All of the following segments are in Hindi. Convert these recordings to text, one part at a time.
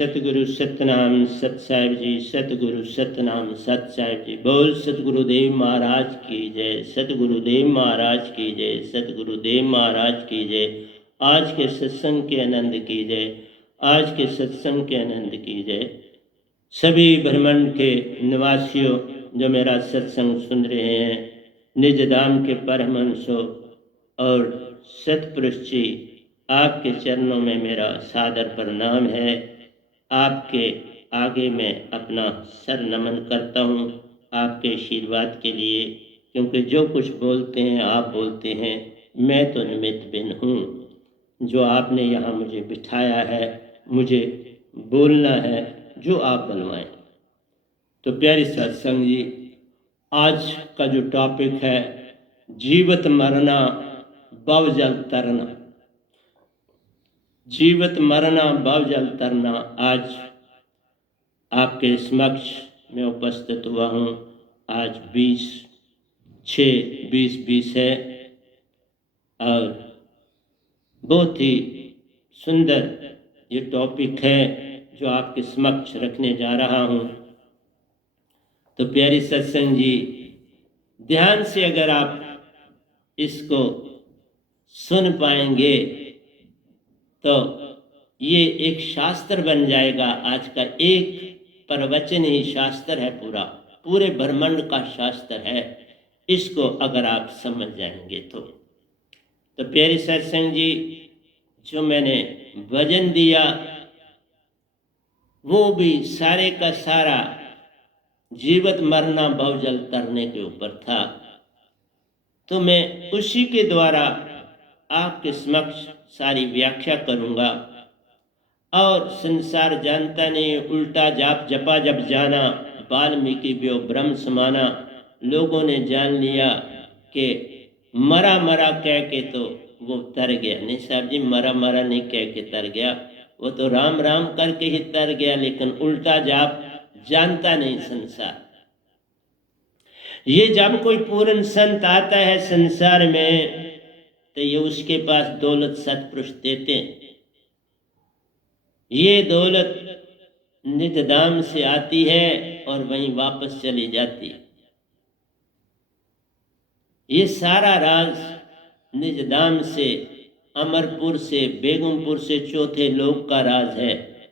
सतगुरु सतनाम सत साहिब जी, सतगुरु सतनाम सत साहिब जी। बोल सतगुरुदेव महाराज की जय, सतगुरुदेव महाराज की जय, सतगुरुदेव महाराज की जय। आज के सत्संग के आनंद की जय, आज के सत्संग के आनंद की जय। सभी ब्रह्मांड के निवासियों जो मेरा सत्संग सुन रहे हैं, निज धाम के परमहंसों और सतपुरुष जी, आपके चरणों में मेरा सादर प्रणाम है। आपके आगे मैं अपना सर नमन करता हूँ आपके आशीर्वाद के लिए, क्योंकि जो कुछ बोलते हैं आप बोलते हैं, मैं तो निमित्त बिन हूँ। जो आपने यहाँ मुझे बिठाया है, मुझे बोलना है जो आप बुलवाएं। तो प्यारी सत्संग जी, आज का जो टॉपिक है, जीवत मरना बवजल तरना। जीवत मरना बवजल तरना। आज आपके समक्ष में उपस्थित हुआ हूँ। आज 20/6/2020 है और बहुत ही सुंदर ये टॉपिक है जो आपके समक्ष रखने जा रहा हूँ। तो प्यारी सत्संग जी, ध्यान से अगर आप इसको सुन पाएंगे तो ये एक शास्त्र बन जाएगा। आज का एक प्रवचन ही शास्त्र है, पूरे ब्रह्मांड का शास्त्र है, इसको अगर आप समझ जाएंगे तो प्यारे सत्संग जी, जो मैंने वचन दिया वो भी सारे का सारा जीवत मरना बवजल तरने के ऊपर था। तो मैं उसी के द्वारा आपके समक्ष सारी व्याख्या करूंगा। और संसार जानता नहीं, उल्टा जाप जपा जब जाना, वाल्मीकि व्यो ब्रह्म समाना। लोगों ने जान लिया कि मरा मरा कह के तो वो तर गया। नहीं साहब जी, मरा मरा नहीं कह के तर गया, वो तो राम राम करके ही तर गया, लेकिन उल्टा जाप जानता नहीं संसार। ये जब कोई पूर्ण संत आता है संसार में तो ये उसके पास दौलत सतपुरुष देते हैं। ये दौलत निज धाम से आती है और वहीं वापस चली जाती है। ये सारा राज निज धाम से, अमरपुर से, बेगमपुर से चौथे लोक का राज है।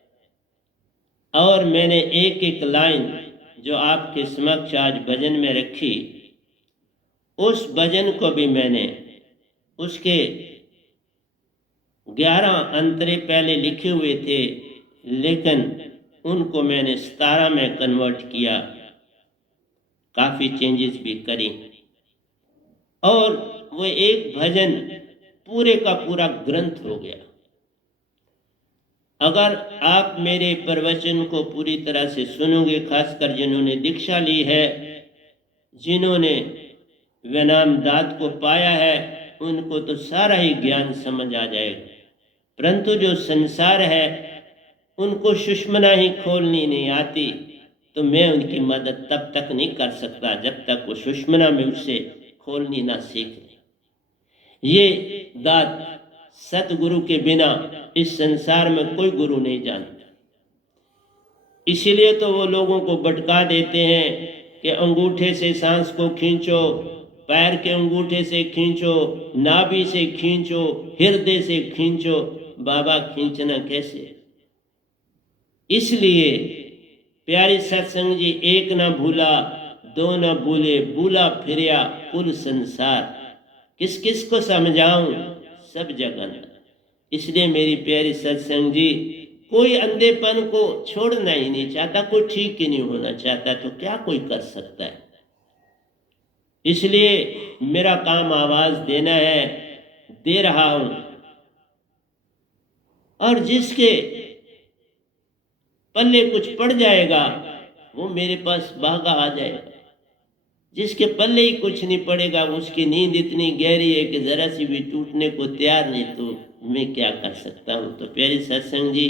और मैंने एक एक लाइन जो आपके समक्ष आज भजन में रखी, उस भजन को भी मैंने उसके 11 अंतरे पहले लिखे हुए थे, लेकिन उनको मैंने 17 में कन्वर्ट किया, काफ़ी चेंजेस भी करी, और वो एक भजन पूरे का पूरा ग्रंथ हो गया। अगर आप मेरे प्रवचन को पूरी तरह से सुनोगे, खासकर जिन्होंने दीक्षा ली है, जिन्होंने विनाम दात को पाया है, उनको तो सारा ही ज्ञान समझ आ जाएगा। परंतु जो संसार है उनको सुषमना ही खोलनी नहीं आती, तो मैं उनकी मदद तब तक नहीं कर सकता जब तक वो सुषमना में उसे खोलनी ना सीख ले। ये दात सतगुरु के बिना इस संसार में कोई गुरु नहीं जानता। इसीलिए तो वो लोगों को भटका देते हैं कि अंगूठे से सांस को खींचो, पैर के अंगूठे से खींचो, नाभि से खींचो, हृदय से खींचो। बाबा खींचना कैसे? इसलिए प्यारी सत्संग जी, एक ना भूला दो ना भूले, भूला फिरिया कुल संसार। किस किस को समझाऊं, सब जगन। इसलिए मेरी प्यारी सत्संग जी, कोई अंधेपन को छोड़ना ही नहीं चाहता, कोई ठीक ही नहीं होना चाहता, तो क्या कोई कर सकता है? इसलिए मेरा काम आवाज देना है, दे रहा हूं। और जिसके पल्ले कुछ पड़ जाएगा वो मेरे पास भागा आ जाएगा। जिसके पल्ले ही कुछ नहीं पड़ेगा, उसकी नींद इतनी गहरी है कि जरा सी भी टूटने को तैयार नहीं, तो मैं क्या कर सकता हूँ? तो प्यारी सत्संग जी,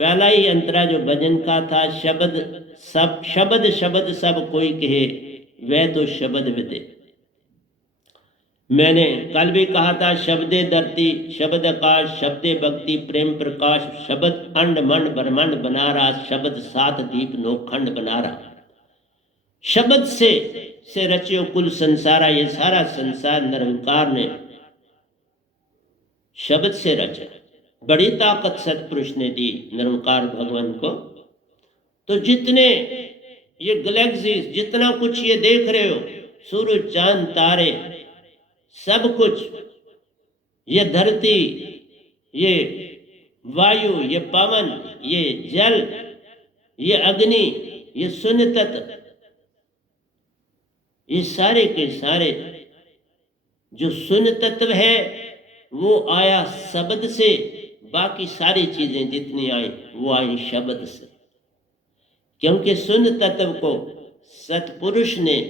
पहला ही अंतरा जो भजन का था, शब्द शब्द सब कोई कहे, वह तो शब्द विदे। मैंने कल भी कहा था, शब्दे धरती शब्द आकाश, शब्दे भक्ति प्रेम प्रकाश, शब्द अंड मंड ब्रह्मांड बना रहा, शब्द सात दीप नौखंड बना रहा। शब्द से रचियो कुल संसारा, ये सारा संसार निरंकार ने शब्द से रचा। बड़ी ताकत सतपुरुष ने दी निरंकार भगवान को। तो जितने ये गैलेक्सीज, जितना कुछ ये देख रहे हो, सूरज चांद तारे, सब कुछ, ये धरती, ये वायु, ये पवन, ये जल, ये अग्नि, ये शून्य तत्व, ये सारे के सारे जो शून्य तत्व है वो आया शब्द से। बाकी सारी चीजें जितनी आई वो आई शब्द से, क्योंकि शून्य तत्व को सतपुरुष ने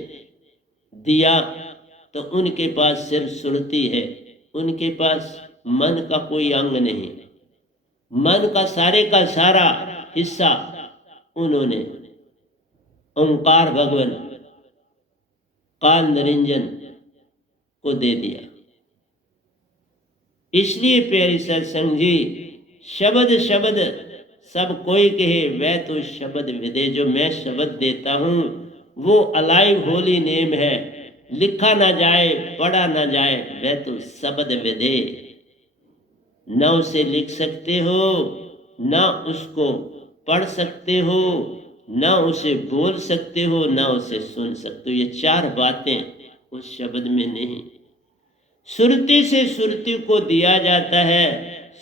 दिया तो उनके पास सिर्फ सुरती है, उनके पास मन का कोई अंग नहीं। मन का सारा हिस्सा उन्होंने ओंकार भगवान काल निरंजन को दे दिया। इसलिए प्यारी सत्संग जी, शब्द शब्द सब कोई कहे वह तो शब्द विदे। जो मैं शब्द देता हूँ वो अलाइव होली नेम है, लिखा ना जाए पढ़ा ना जाए वह तो शब्द विदे। न उसे लिख सकते हो, न उसको पढ़ सकते हो, न उसे बोल सकते हो, न उसे सुन सकते हो। ये चार बातें उस शब्द में नहीं। सुरती से सुरती को दिया जाता है,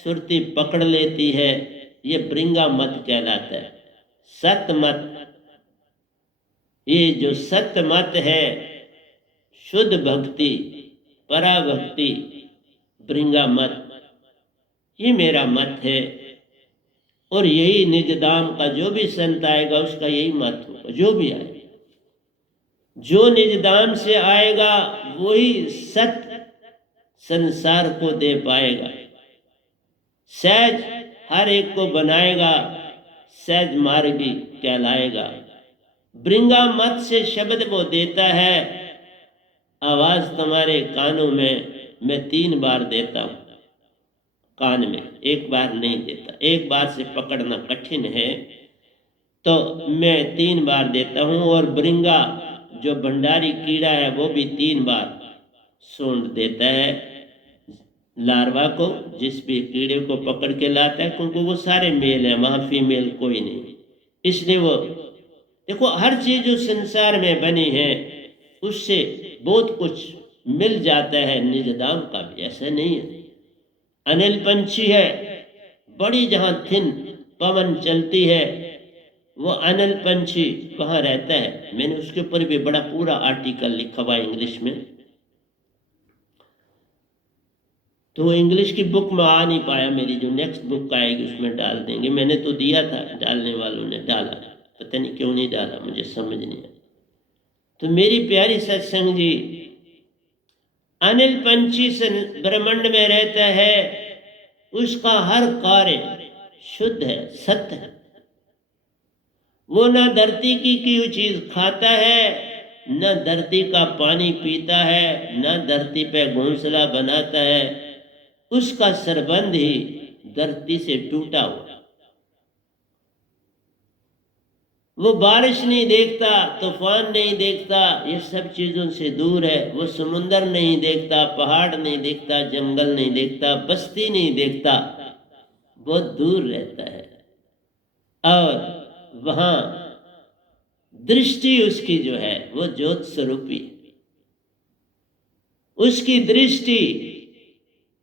सुरती पकड़ लेती है, ये ब्रिंगा मत कहलाता है। सत मत, ये जो सत्य मत है, शुद्ध भक्ति, पराभक्ति, ब्रिंगा मत, ये मेरा मत है। और यही निजधाम का जो भी संत आएगा उसका यही मत होगा। जो भी आए, जो निजधाम से आएगा वही सत्य संसार को दे पाएगा। सहज हर एक को बनाएगा, सहज मार्गी कहलाएगा। ब्रिंगा मत से शब्द वो देता है। आवाज तुम्हारे कानों में मैं 3 बार देता हूँ, कान में, एक बार नहीं देता। एक बार से पकड़ना कठिन है तो मैं 3 बार देता हूँ। और ब्रिंगा जो भंडारी कीड़ा है वो भी 3 बार सूंड देता है लार्वा को, जिस भी कीड़े को पकड़ के लाता है, क्योंकि वो सारे मेल हैं, वहाँ फीमेल कोई नहीं। इसलिए वो देखो, हर चीज जो संसार में बनी है उससे बहुत कुछ मिल जाता है। निजधाम का भी ऐसा नहीं है। अनिल पंछी है, बड़ी जहाँ थिन पवन चलती है, वो अनिल पंछी कहाँ रहता है, मैंने उसके ऊपर भी बड़ा पूरा आर्टिकल लिखा हुआ इंग्लिश में। तो वो इंग्लिश की बुक में आ नहीं पाया, मेरी जो नेक्स्ट बुक आएगी उसमें डाल देंगे। मैंने तो दिया था, डालने वालों ने डाला, पता नहीं क्यों नहीं डाला, मुझे समझ नहीं आया। तो मेरी प्यारी सत्संग जी, अनिल पंछी ब्रह्मांड में रहता है, उसका हर कार्य शुद्ध है, सत्य है। वो ना धरती की कोई चीज खाता है, न धरती का पानी पीता है, न धरती पे घोंसला बनाता है। उसका संबंध ही धरती से टूटा हुआ। वो बारिश नहीं देखता, तूफान नहीं देखता, ये सब चीजों से दूर है। वो समुंदर नहीं देखता, पहाड़ नहीं देखता, जंगल नहीं देखता, बस्ती नहीं देखता, बहुत दूर रहता है। और वहां दृष्टि उसकी जो है वो ज्योत स्वरूपी, उसकी दृष्टि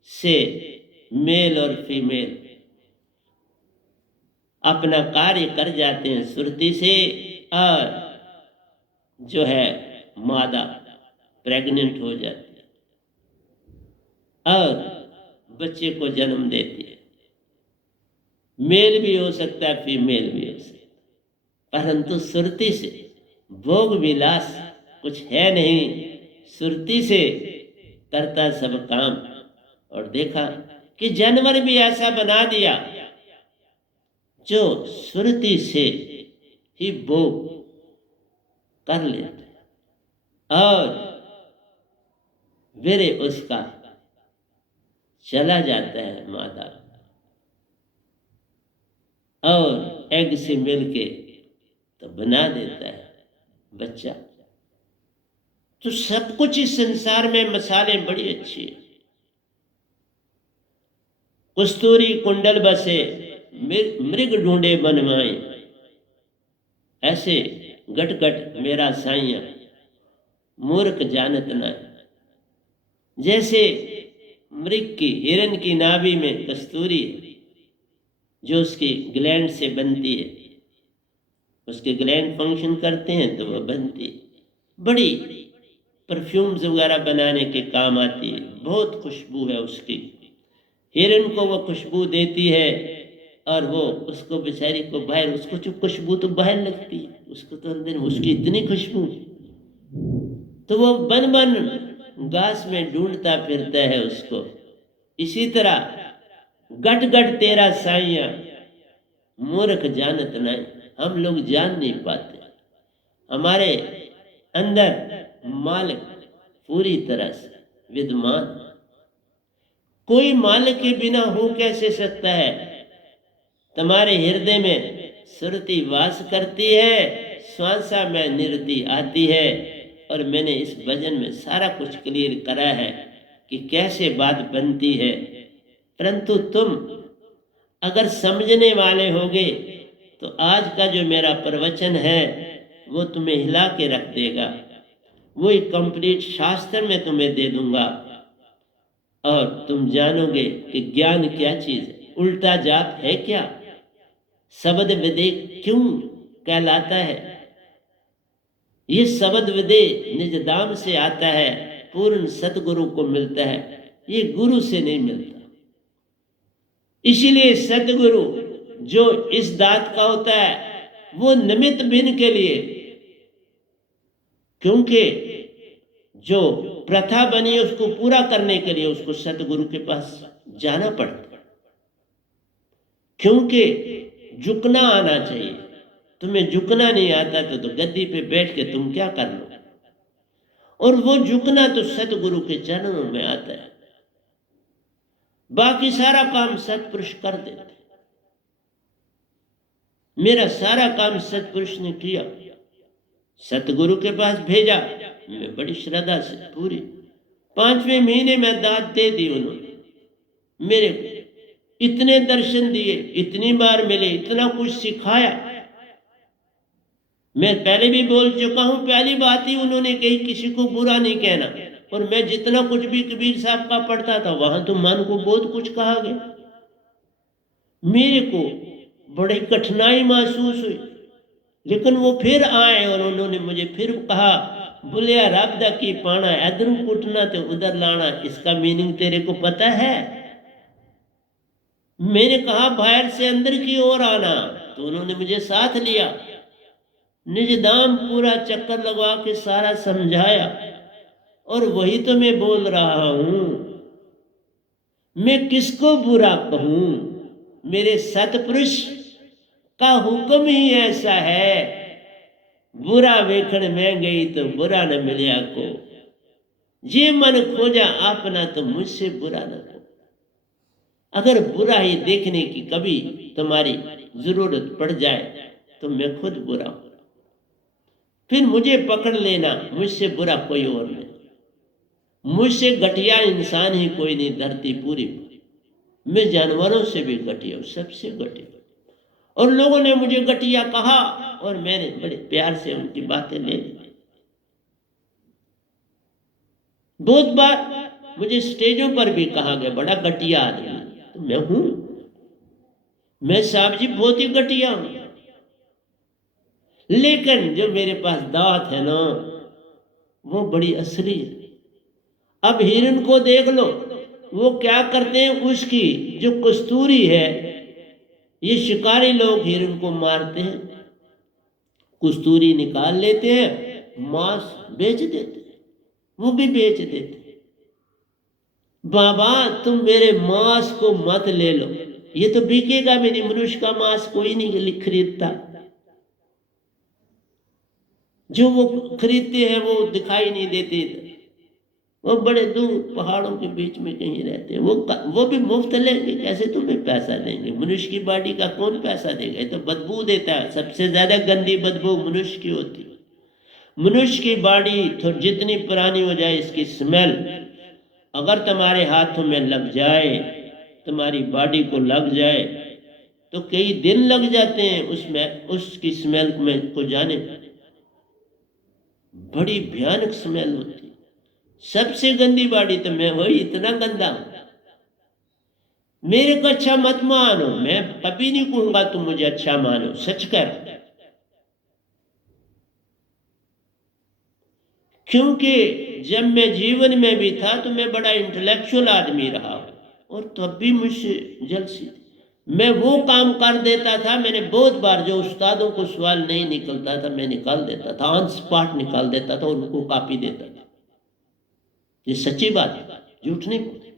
से मेल और फीमेल अपना कार्य कर जाते हैं सुरती से। और जो है मादा प्रेग्नेंट हो जाती है और बच्चे को जन्म देती है। मेल भी हो सकता है, फीमेल भी हो सकता है, परंतु सुरती से भोग विलास कुछ है नहीं। सुरती से करता सब काम। और देखा कि जानवर भी ऐसा बना दिया जो सुरती से ही भोग कर लेते, और वीर्य उसका चला जाता है मादा, और एग से मिलके तो बना देता है बच्चा। तो सब कुछ इस संसार में मसाले बड़ी अच्छी है। कस्तूरी कुंडल बसे मृग ढूंढे बनवाए, ऐसे गट गट मेरा साइया मूर्ख जानत न। जैसे मृग की, हिरण की नाभि में कस्तूरी है, जो उसकी ग्लैंड से बनती है, उसके ग्लैंड फंक्शन करते हैं तो वह बनती है, बड़ी परफ्यूम्स वगैरह बनाने के काम आती है, बहुत खुशबू है उसकी। हिरण को वो खुशबू देती है, और वो उसको बेचारी को बाहर, उसको जो खुशबू तो बाहर लगती है, उसको तो अंदर उसकी इतनी खुशबू, तो वो बन बन घास में ढूंढता फिरता है उसको। इसी तरह गट गट तेरा साइया मूर्ख जानत नहीं, हम लोग जान नहीं पाते। हमारे अंदर मालिक पूरी तरह से विद्यमान, कोई मालिक के बिना हो कैसे सकता है। तुम्हारे हृदय में सुरति वास करती है, श्वासा में निरति आती है, और मैंने इस भजन में सारा कुछ क्लियर करा है कि कैसे बात बनती है। परंतु तुम अगर समझने वाले होगे तो आज का जो मेरा प्रवचन है वो तुम्हें हिला के रख देगा। वो एक कंप्लीट शास्त्र में तुम्हें दे दूंगा, और तुम जानोगे कि ज्ञान क्या चीज है, उल्टा जात है क्या, शब्द विदे क्यों कहलाता है। ये शब्द विदे निज दाम से आता है, पूर्ण सतगुरु को मिलता है, ये गुरु से नहीं मिलता। इसीलिए सतगुरु जो इस दात का होता है वो निमित्त भिन्न के लिए, क्योंकि जो प्रथा बनी उसको पूरा करने के लिए उसको सतगुरु के पास जाना पड़ता है, क्योंकि झुकना आना चाहिए। तुम्हें झुकना नहीं आता तो गद्दी पे बैठ के तुम क्या कर लो, और वो झुकना तो सतगुरु के चरणों में आता है। बाकी सारा काम सतपुरुष कर देते, मेरा सारा काम सतपुरुष ने किया, सतगुरु के पास भेजा, मैं बड़ी श्रद्धा से पूरी 5वें महीने में दात दे दी उन्होंने, मेरे इतने दर्शन दिए, इतनी बार मिले, इतना कुछ सिखाया। मैं पहले भी बोल चुका हूं, पहली बात ही उन्होंने कही किसी को बुरा नहीं कहना, और मैं जितना कुछ भी कबीर साहब का पढ़ता था वहां तो मन को बहुत कुछ कहा गया। मेरे को बड़ी कठिनाई महसूस हुई, लेकिन वो फिर आए और उन्होंने मुझे फिर कहा, बुलिया राबदा की पाना इधर कुटना तो उधर लाना, इसका मीनिंग तेरे को पता है। मैंने कहा बाहर से अंदर की ओर आना, तो उन्होंने मुझे साथ लिया, निज दाम पूरा चक्कर लगवा के सारा समझाया, और वही तो मैं बोल रहा हूं। मैं किसको बुरा कहूं, मेरे सतपुरुष का हुक्म ही ऐसा है, बुरा वेखण में गई तो बुरा न मिलिया को, जे मन खोजा आपना तो मुझसे बुरा न को। अगर बुरा ही देखने की कभी तुम्हारी जरूरत पड़ जाए तो मैं खुद बुरा हूं, फिर मुझे पकड़ लेना, मुझसे बुरा कोई और नहीं, मुझसे घटिया इंसान ही कोई नहीं धरती पूरी। मैं जानवरों से भी घटिया हूं, सबसे घटिया, और लोगों ने मुझे घटिया कहा और मैंने बड़े प्यार से उनकी बातें ले ली। बहुत बार मुझे स्टेजों पर भी कहा गया बड़ा घटिया आदमी, तो मैं हूं, मैं साहब जी बहुत ही घटिया हूं, लेकिन जो मेरे पास दात है ना वो बड़ी असली है। अब हिरण को देख लो, वो क्या करते हैं, उसकी जो कस्तूरी है, ये शिकारी लोग हिरण को मारते हैं, कस्तूरी निकाल लेते हैं, मांस बेच देते हैं, वो भी बेच देते हैं। बाबा तुम मेरे मांस को मत ले लो, ये तो बिकेगा भी नहीं, मनुष्य का मांस कोई नहीं खरीदता, जो वो खरीदते हैं वो दिखाई नहीं देते, वो बड़े दूर पहाड़ों के बीच में कहीं रहते हैं, वो भी मुफ्त लेंगे, कैसे तुम्हें पैसा देंगे? मनुष्य की बॉडी का कौन पैसा देगा? ये तो बदबू देता है, सबसे ज्यादा गंदी बदबू मनुष्य की होती है। मनुष्य की बॉडी तो जितनी पुरानी हो जाए, इसकी स्मेल अगर तुम्हारे हाथों में लग जाए, तुम्हारी बॉडी को लग जाए, तो कई दिन लग जाते हैं उसमें, उसकी स्मेल में को जाने। बड़ी भयानक स्मेल होती। सबसे गंदी बॉडी तो मैं वही, इतना गंदा हूं। मेरे को अच्छा मत मानो, मैं कभी नहीं कहूंगा तुम मुझे अच्छा मानो, सच कर। क्योंकि जब मैं जीवन में भी था तो मैं बड़ा इंटेलेक्चुअल आदमी रहा, और तब भी मुझसे जलसी। मैं वो काम कर देता था, मैंने बहुत बार जो उस्तादों को सवाल नहीं निकलता था मैं निकाल देता था, ऑन स्पॉट निकाल देता था, उनको कॉपी देता था। ये सच्ची बात है, झूठ नहीं बोलते।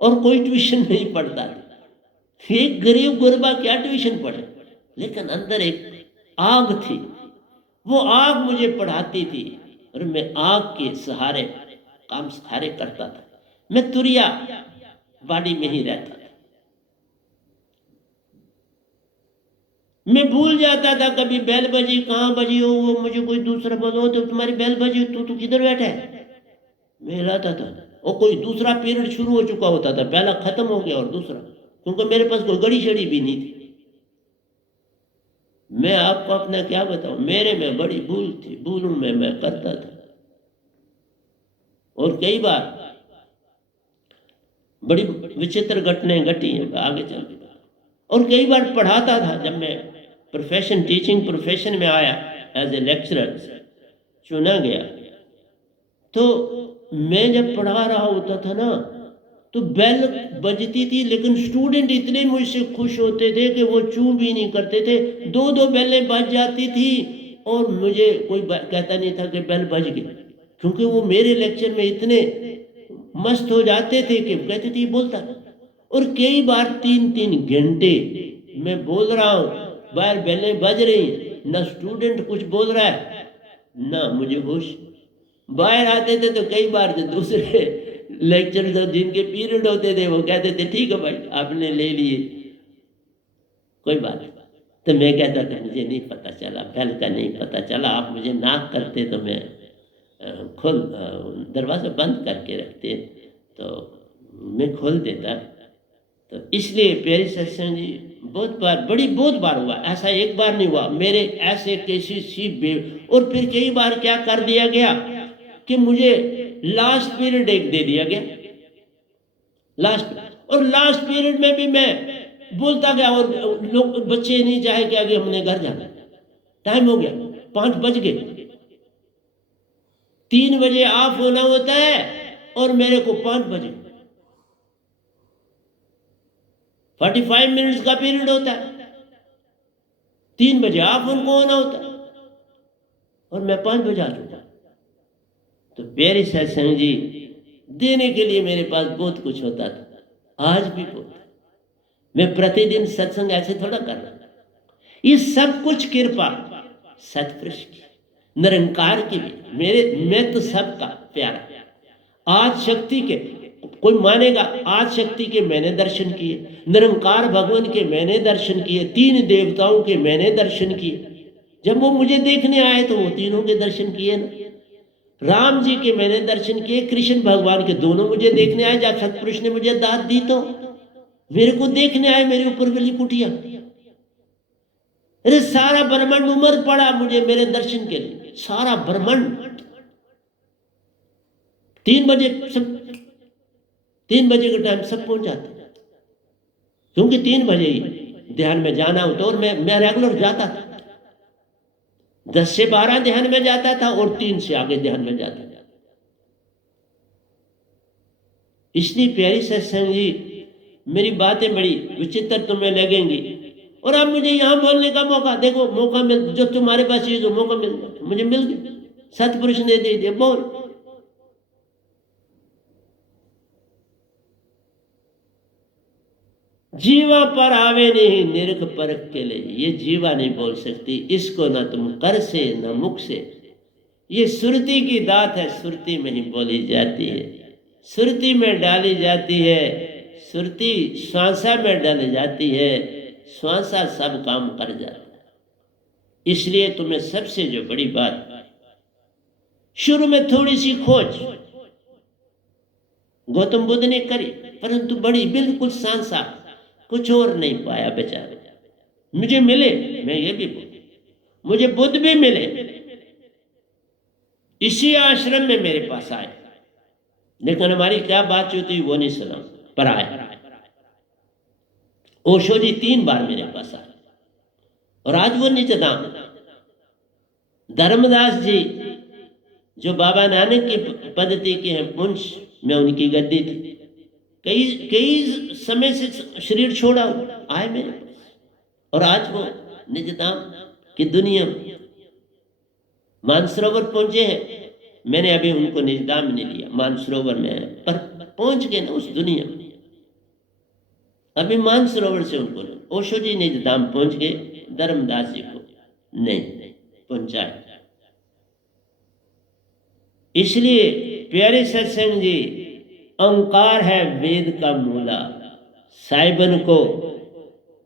और कोई ट्यूशन नहीं पढ़ता था। एक गरीब गुरबा क्या ट्यूशन पढ़े, लेकिन अंदर एक आग थी, वो आग मुझे पढ़ाती थी, और मैं आग के सहारे काम सहारे करता था। मैं तुरिया बाड़ी में ही रहता था। मैं भूल जाता था, कभी बेल बजी, कहाँ बजी हो, वो मुझे कोई दूसरा बोलो तो तुम्हारी बेल बजी, तू किधर बैठा है? मैं हिलाता था, और कोई दूसरा पीरियड शुरू हो चुका होता था, पहला खत्म हो गया और दूसरा, क्योंकि मेरे पास कोई घड़ी शड़ी भी नहीं थी। मैं आपको अपना क्या बताऊं, मेरे में बड़ी भूल थी, भूलों में मैं करता था। और कई बार बड़ी विचित्र घटनाएं घटी हैं, आगे चल के। और कई बार पढ़ाता था, जब मैं प्रोफेशन टीचिंग प्रोफेशन में आया, एज ए लेक्चरर चुना गया, तो मैं जब पढ़ा रहा होता था ना, तो बेल बजती थी, लेकिन स्टूडेंट इतने मुझसे खुश होते थे कि वो चू भी नहीं करते थे। दो दो बेलें बज जाती थी और मुझे कोई कहता नहीं था कि बेल बज गई, क्योंकि वो मेरे लेक्चर में इतने मस्त हो जाते थे कि कहते थे बोलता। और कई बार 3-3 घंटे मैं बोल रहा हूँ, बाहर बेलें बज रही, ना स्टूडेंट कुछ बोल रहा है ना मुझे होश। बाहर आते थे तो कई बार जो दूसरे लेक्चर जो जिनके पीरियड होते थे वो कहते थे ठीक है भाई आपने ले लिए, कोई बात नहीं। तो मैं कहता था मुझे नहीं पता चला, बेल का नहीं पता चला, आप मुझे नाक करते तो मैं खोल दरवाज़ा बंद करके रखते तो मैं खोल देता। तो इसलिए प्यारी सत्संग जी, बहुत बार हुआ ऐसा, एक बार नहीं हुआ मेरे ऐसे केसेस सी। और फिर कई बार क्या कर दिया गया कि मुझे लास्ट पीरियड एक दे दिया गया, और लास्ट पीरियड में भी मैं बोलता गया, और लोग बच्चे नहीं चाहे कि आगे हमने घर जाना, टाइम हो गया, 5 बज गए, 3 बजे ऑफ होना होता है और मेरे को 5 बजे 45 मिनट्स का पीरियड होता है, 3 बजे ऑफ उनको होना होता है, और मैं 5 बजे आ चुका। तो प्यारे सत्संग जी, देने के लिए मेरे पास बहुत कुछ होता था, आज भी बहुत। मैं प्रतिदिन सत्संग ऐसे थोड़ा कर रहा, ये सब कुछ कृपा सतपुरुष की, निरंकार की भी। मैं तो सबका प्यारा। आज शक्ति के कोई मानेगा, आज शक्ति के मैंने दर्शन किए, निरंकार भगवान के मैंने दर्शन किए, 3 देवताओं के मैंने दर्शन किए। जब वो मुझे देखने आए तो वो तीनों के दर्शन किए ना। राम जी के मैंने दर्शन किए, कृष्ण भगवान के दोनों मुझे देखने आए। जब सतपुरुष ने मुझे दाद दी तो मेरे को देखने आए, मेरे ऊपर गली कुटिया। अरे सारा ब्रह्मांड उमड़ पड़ा मुझे मेरे दर्शन के लिए, सारा ब्रह्मांड। 3 बजे सब, 3 बजे के टाइम सब पहुंच जाते, क्योंकि 3 बजे ही ध्यान में जाना हो तो। और मैं रेगुलर जाता था, 10 से 12 ध्यान में जाता था और 3 से आगे ध्यान में जाता था। इसलिए प्यारी सत्संग जी, मेरी बातें बड़ी विचित्र तुम्हें लगेंगी, और अब मुझे यहाँ बोलने का मौका, देखो मौका मिल, जो तुम्हारे पास ये जो मौका मिल गया, मुझे मिल गया, सतपुरुष ने दे दिया, बोल। जीवा पर आवे नहीं निरख परख के लिए, ये जीवा नहीं बोल सकती, इसको ना तुम कर से ना मुख से, ये सुरती की दात है, सुरती में ही बोली जाती है, सुरती में डाली जाती है, सुरती श्वासा में डाली जाती है, श्वासा सब काम कर जाता है। इसलिए तुम्हें सबसे जो बड़ी बात, शुरू में थोड़ी सी खोज गौतम बुद्ध ने करी, परंतु बड़ी बिल्कुल सांसा, कुछ और नहीं पाया बेचारे। मुझे मिले, मैं ये भी बोलूं, मुझे बुद्ध भी मिले, इसी आश्रम में मेरे पास आए, लेकिन हमारी क्या बातचीत हुई वो नहीं सुना, पर आए। ओशो जी 3 बार मेरे पास आए, और आज वो निजदाम धर्मदास जी जो बाबा नानक की पद्धति के हैं, पुंछ में उनकी गद्दी थी, कई कई समय से शरीर छोड़ा, आए मेरे पास, और आज वो निजधाम की दुनिया में मानसरोवर पहुंचे हैं। मैंने अभी उनको निजधाम नहीं लिया, मानसरोवर में है, पर पहुंच गए ना उस दुनिया में। अभी मानसरोवर से उनको ओशो जी निजधाम पहुंच गए, धर्मदास जी को नहीं पहुंचाए। इसलिए प्यारे सत्संग जी, ओंकार है वेद का मूला, साइबन को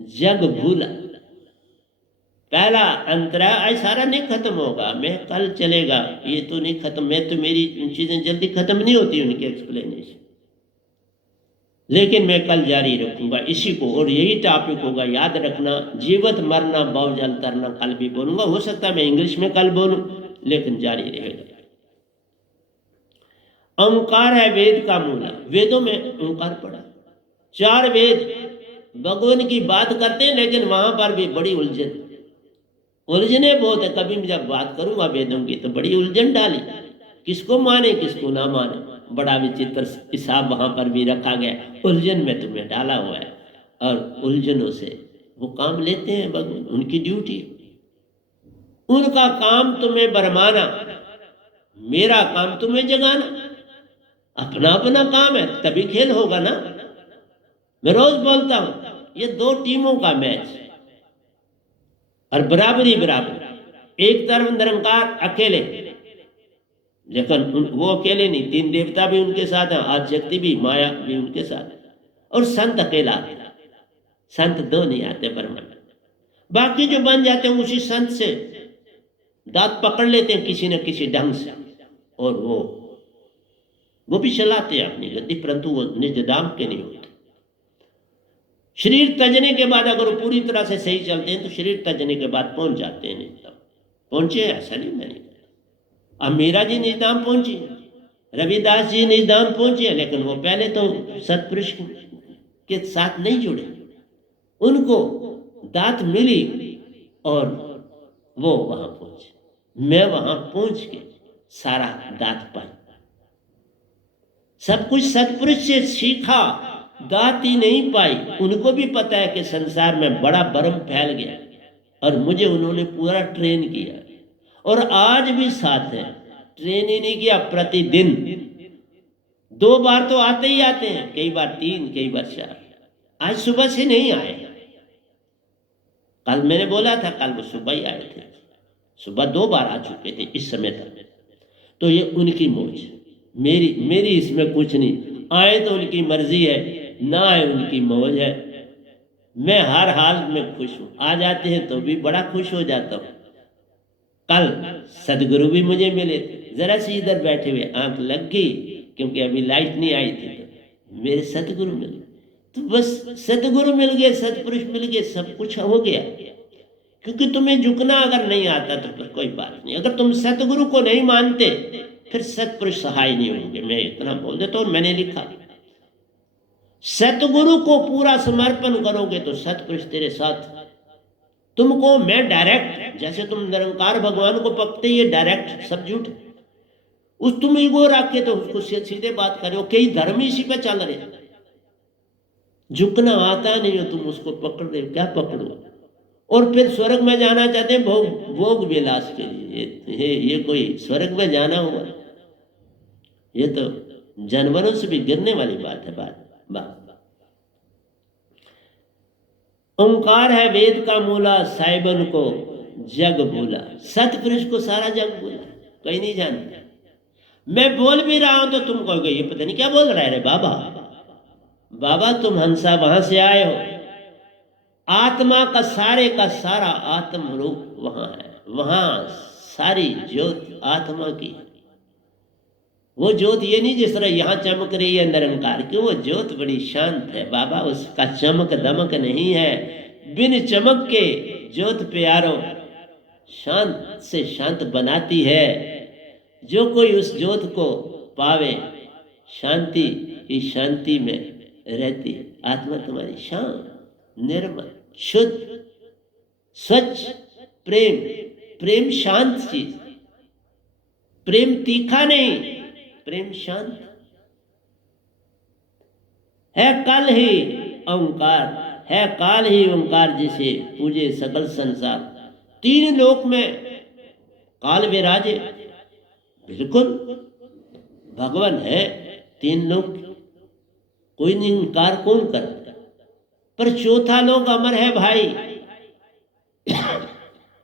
जग भूला। पहला अंतरा आज सारा नहीं खत्म होगा, मैं कल चलेगा, ये तो नहीं खत्म, मैं तो मेरी चीजें जल्दी खत्म नहीं होती उनके एक्सप्लेनेशन, लेकिन मैं कल जारी रखूंगा इसी को। और यही टॉपिक होगा, याद रखना, जीवत मरना बावजल तरना, कल भी बोलूंगा, हो सकता है मैं इंग्लिश में कल बोलूं, लेकिन जारी रहेगा। ओंकार है वेद का मूला, वेदों में ओंकार पड़ा, 4 वेद भगवान की बात करते हैं, लेकिन वहां पर भी बड़ी उलझने बहुत है। कभी मैं जब बात करूंगा वेदों की तो बड़ी उलझन डाली, किसको माने किसको ना माने, बड़ा विचित्र हिसाब वहां पर भी रखा गया, उलझन में तुम्हें डाला हुआ है, और उलझनों से वो काम लेते हैं भगवान, उनकी ड्यूटी, उनका काम तुम्हें बरमाना, मेरा काम तुम्हें जगाना, अपना अपना काम है, तभी खेल होगा ना। मैं रोज बोलता हूं, ये 2 टीमों का मैच, और बराबरी बराबर, एक तरफ निरंकार अकेले, लेकिन वो अकेले नहीं, 3 देवता भी उनके साथ हैं, आदिशक्ति भी, माया भी उनके साथ, और संत अकेला, संत 2 नहीं आते परमानेंट, बाकी जो बन जाते हैं उसी संत से दांत पकड़ लेते हैं किसी न किसी ढंग से, और वो भी चलाते हैं अपनी गति, परंतु वो निज दाम के नहीं होते। शरीर तजने के बाद अगर वो पूरी तरह से सही चलते हैं तो शरीर तजने के बाद पहुंच जाते हैं निजदाम, पहुंचे, ऐसा नहीं मैंने कहा। अब मीरा जी निजदाम पहुंची, रविदास जी निजदाम पहुंचे, लेकिन वो पहले तो सतपुरुष के साथ नहीं जुड़े, उनको दात मिली और वो वहां पहुंचे। मैं वहां पहुंच के सारा दात पाई, सब कुछ सतपुरुष से सीखा, दात ही नहीं पाई। उनको भी पता है कि संसार में बड़ा भ्रम फैल गया, और मुझे उन्होंने पूरा ट्रेन किया, और आज भी साथ है, ट्रेन ही नहीं किया, प्रतिदिन 2 बार तो आते ही आते हैं, कई बार 3, कई बार 4। आज सुबह से नहीं आए, कल मैंने बोला था, कल वो सुबह ही आए थे, सुबह 2 बार आ चुके थे इस समय तक। तो ये उनकी मौज, मेरी इसमें कुछ नहीं, आए तो उनकी मर्जी है, ना आए उनकी मौज है। मैं हर हाल में खुश हूं, आ जाते हैं तो भी बड़ा खुश हो जाता हूं। कल सदगुरु भी मुझे मिले थे, जरा सी इधर बैठे हुए, आंख लग गई क्योंकि अभी लाइट नहीं आई थी, तो मेरे सदगुरु मिले, तो बस सदगुरु मिल गए, सतपुरुष मिल गए, सब कुछ हो गया। क्योंकि तुम्हें झुकना अगर नहीं आता तो फिर कोई बात नहीं, अगर तुम सतगुरु को नहीं मानते फिर सतपुरुष सहाय नहीं होंगे। मैं इतना बोल देता हूं, मैंने लिखा, सतगुरु को पूरा समर्पण करोगे तो सतपुरुष तेरे साथ। तुमको मैं डायरेक्ट, जैसे तुम निरंकार भगवान को पकते, ये डायरेक्ट सब झूठ, उस तुम ईगो रख के तो उसको सीधे बात करे, कई धर्म इसी पे चल रहे, झुकना आता नहीं हो, तुम उसको पकड़ रहे, क्या पकड़ो। और फिर स्वर्ग में जाना चाहते हैं भोग विलास के लिए, ये कोई स्वर्ग में जाना हुआ, ये तो जानवरों से भी गिरने वाली बात है। बात ओंकार है वेद का मूला, साइबन को जग भूला, सतपुरुष को सारा जग भूला। कोई नहीं जानता। मैं बोल भी रहा हूं तो तुम कहोगे ये पता नहीं क्या बोल रहा है रे बाबा। बाबा तुम हंसा वहां से आए हो, आत्मा का सारे का सारा आत्म रूप वहां है, वहां सारी ज्योत आत्मा की। वो ज्योत ये नहीं जिस तरह यहां चमक रही है निरंकार की, वो ज्योत बड़ी शांत है बाबा, उसका चमक दमक नहीं है। बिन चमक के ज्योत प्यारो शांत से शांत बनाती है। जो कोई उस ज्योत को पावे शांति ही शांति में रहती है। आत्मा तुम्हारी शांत, निर्मल, शुद्ध, स्वच्छ। प्रेम, प्रेम शांत चीज, प्रेम तीखा नहीं, प्रेम शांत है। काल ही ओंकार है, काल ही ओंकार जिसे पूजे सकल संसार। तीन लोक में काल विराजे, बिल्कुल भगवान है तीन लोक, कोई नहीं, इनकार कौन करता। पर चौथा लोक अमर है भाई,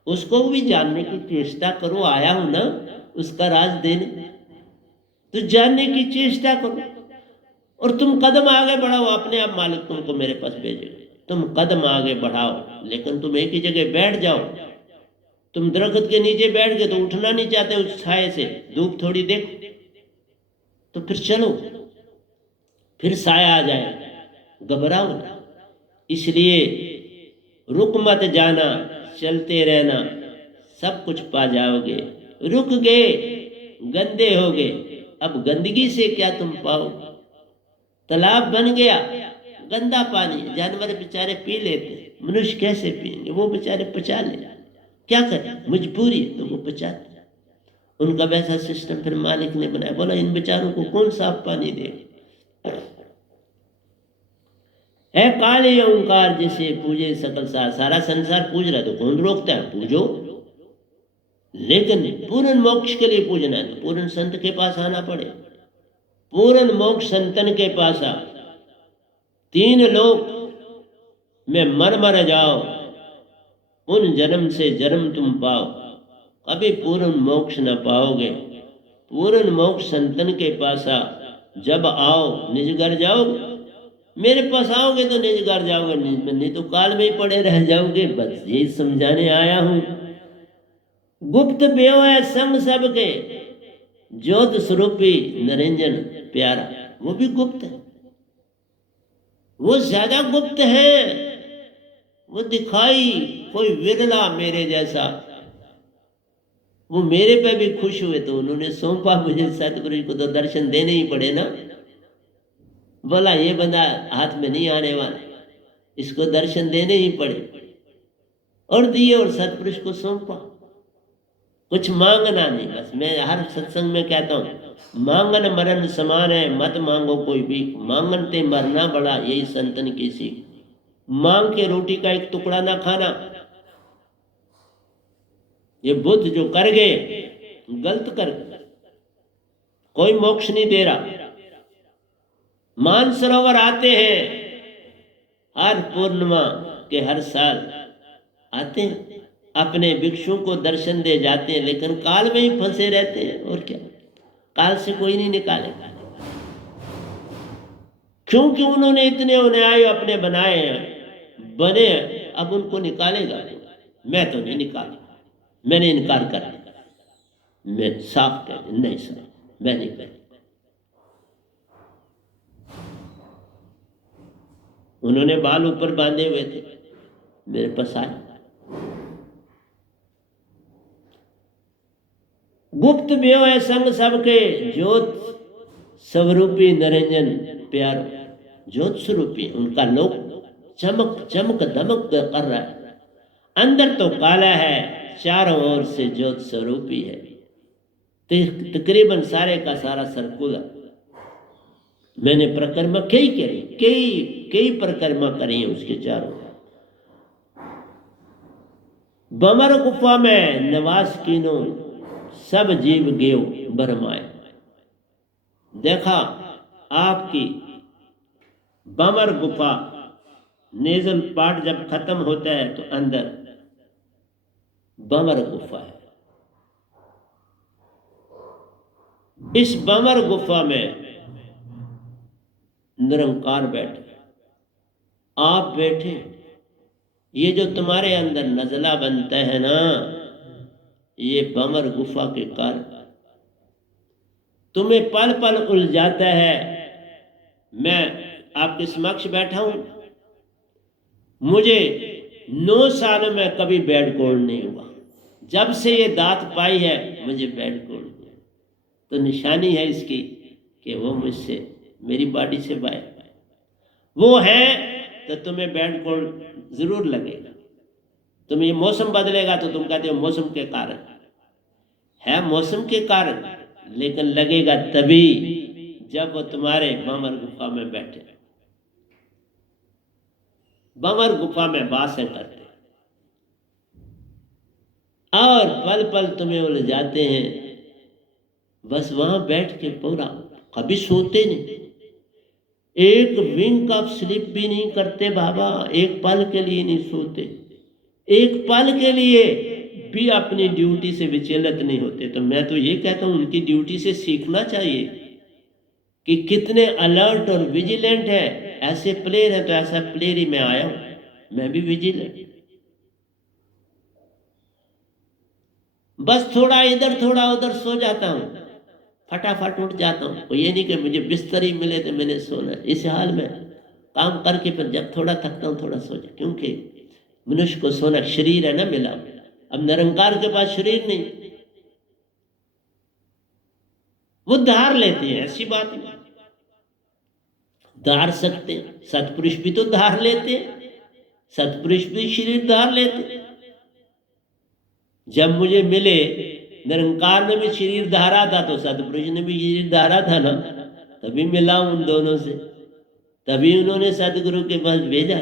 उसको भी जानने की चेष्टा करो। आया हूं ना उसका राज देने, तो जानने की चेष्टा करो और तुम कदम आगे बढ़ाओ, अपने आप मालिक तुमको मेरे पास भेजेगा। तुम कदम आगे बढ़ाओ, लेकिन तुम एक ही जगह बैठ जाओ। तुम दरख्त के नीचे बैठ गए तो उठना नहीं चाहते उस छाए से, धूप थोड़ी देखो, तो फिर चलो, फिर साया आ जाए, घबराओ ना। इसलिए रुक मत जाना, चलते रहना, सब कुछ पा जाओगे। रुक गए गंदे हो गए, अब गंदगी से क्या तुम पाओ। तालाब बन गया, गंदा पानी, जानवर बेचारे पी लेते, मनुष्य कैसे पिएंगे, वो बेचारे पचा ले, क्या करें, मजबूरी है तो वो पचाते। उनका वैसा सिस्टम फिर मालिक ने बनाया, बोला इन बेचारों को कौन साफ पानी दे। है काले ओंकार जिसे पूजे सकल सारा संसार पूज रहा है तो कौन रोकता है, पूजो। लेकिन पूर्ण मोक्ष के लिए पूजना है तो पूर्ण संत के पास आना पड़े। पूर्ण मोक्ष संतन के पास आ, तीन लोक में मर जाओ, उन जन्म से जन्म तुम पाओ, कभी पूर्ण मोक्ष न पाओगे। पूर्ण मोक्ष संतन के पास आ, जब आओ निज घर जाओगे। मेरे पास आओगे तो निज घर जाओगे, नहीं तो काल में ही पड़े रह जाओगे। बस यही समझाने आया हूं। गुप्त बेओ है संग सबके, ज्योत स्वरूपी निरंजन प्यारा, वो भी गुप्त है, वो ज्यादा गुप्त है। वो दिखाई कोई विरला मेरे जैसा, वो मेरे पे भी खुश हुए तो उन्होंने सौंपा मुझे सतगुरु को, तो दर्शन देने ही पड़े ना। बोला ये बंदा हाथ में नहीं आने वाला, इसको दर्शन देने ही पड़े, और दिए और सतपुरुष को सौंपा। कुछ मांगना नहीं, बस मैं हर सत्संग में कहता हूं, मांगन मरण समान है, मत मांगो कोई भीख, मांगन ते मरना बड़ा, यही संतन की सीख। मांग के रोटी का एक टुकड़ा ना खाना। ये बुद्ध जो कर गए गलत कर गए, कोई मोक्ष नहीं दे रहा। मानसरोवर आते हैं हर पूर्णिमा के, हर साल आते हैं, अपने भिक्षुओं को दर्शन दे जाते हैं, लेकिन काल में ही फंसे रहते हैं। और क्या, काल से कोई नहीं निकालेगा, क्योंकि उन्होंने इतने अन्याय अपने बनाए हैं, बने, अब उनको निकालेगा। मैं तो नहीं निकालूंगा, मैंने इनकार कर दिया, मैं साफ कह दिया, नहीं सर मैं नहीं कर। उन्होंने बाल ऊपर बांधे हुए थे, मेरे पास आए। गुप्त बेओ है संग सबके, ज्योत स्वरूपी निरंजन प्यारो। ज्योत स्वरूपी उनका लोक चमक चमक दमक कर रहा है। अंदर तो काला है, चारों ओर से ज्योत स्वरूपी है। तकरीबन सारे का सारा सर्कुलर। मैंने परिक्रमा कई करी, कई परिक्रमा करी है उसके चारों। बमर गुफा में निवास कीनो, सब जीव गेव बरमाए। देखा आपकी बमर गुफा, नेजल पार्ट जब खत्म होता है तो अंदर बमर गुफा है। इस बमर गुफा में निरंकार बैठे, आप बैठे। ये जो तुम्हारे अंदर नजला बनता है ना, ये बमर गुफा के कारण तुम्हें पल पल उलझाता है। मैं आपके समक्ष बैठा हूं, मुझे 9 सालों में कभी बेड कोल्ड नहीं हुआ। जब से ये दांत पाई है मुझे बेड कोल्ड हुआ। तो निशानी है इसकी कि वो मुझसे, मेरी बॉडी से बाहर वो है, तो तुम्हें बेड कोल्ड जरूर लगेगा। तुम ये मौसम बदलेगा तो तुम कहते हो मौसम के कारण है, मौसम के कारण, लेकिन लगेगा तभी जब वो तुम्हारे बमर गुफा में बैठे, बमर गुफा में वासें करते और पल पल तुम्हें उलझाते हैं। बस वहां बैठ के पूरा, कभी सोते नहीं, एक विंक ऑफ स्लिप भी नहीं करते बाबा, एक पल के लिए नहीं सोते, एक पल के लिए भी अपनी ड्यूटी से विचलित नहीं होते। तो मैं तो ये कहता हूं उनकी ड्यूटी से सीखना चाहिए कि कितने अलर्ट और विजिलेंट है। ऐसे प्लेयर है तो ऐसा प्लेयर ही मैं आया हूं, मैं भी विजिलेंट। बस थोड़ा इधर थोड़ा उधर सो जाता हूं, फटाफट उठ जाता हूं। तो ये नहीं कि मुझे बिस्तर ही मिले तो मैंने सोना। इस हाल में काम करके फिर जब थोड़ा थकता हूं थोड़ा सो जा, क्योंकि मनुष्य को सोना, शरीर है ना मिला, अब निरंकार के पास शरीर नहीं, वो धार लेते हैं, ऐसी बात नहीं, धार सकते हैं। सतपुरुष भी तो धार लेते हैं, सतपुरुष भी शरीर धार लेते। जब मुझे मिले, निरंकार ने भी शरीर धारा था तो सतपुरुष ने भी शरीर धारा था ना, तभी मिला उन दोनों से, तभी उन्होंने सदगुरु के पास भेजा।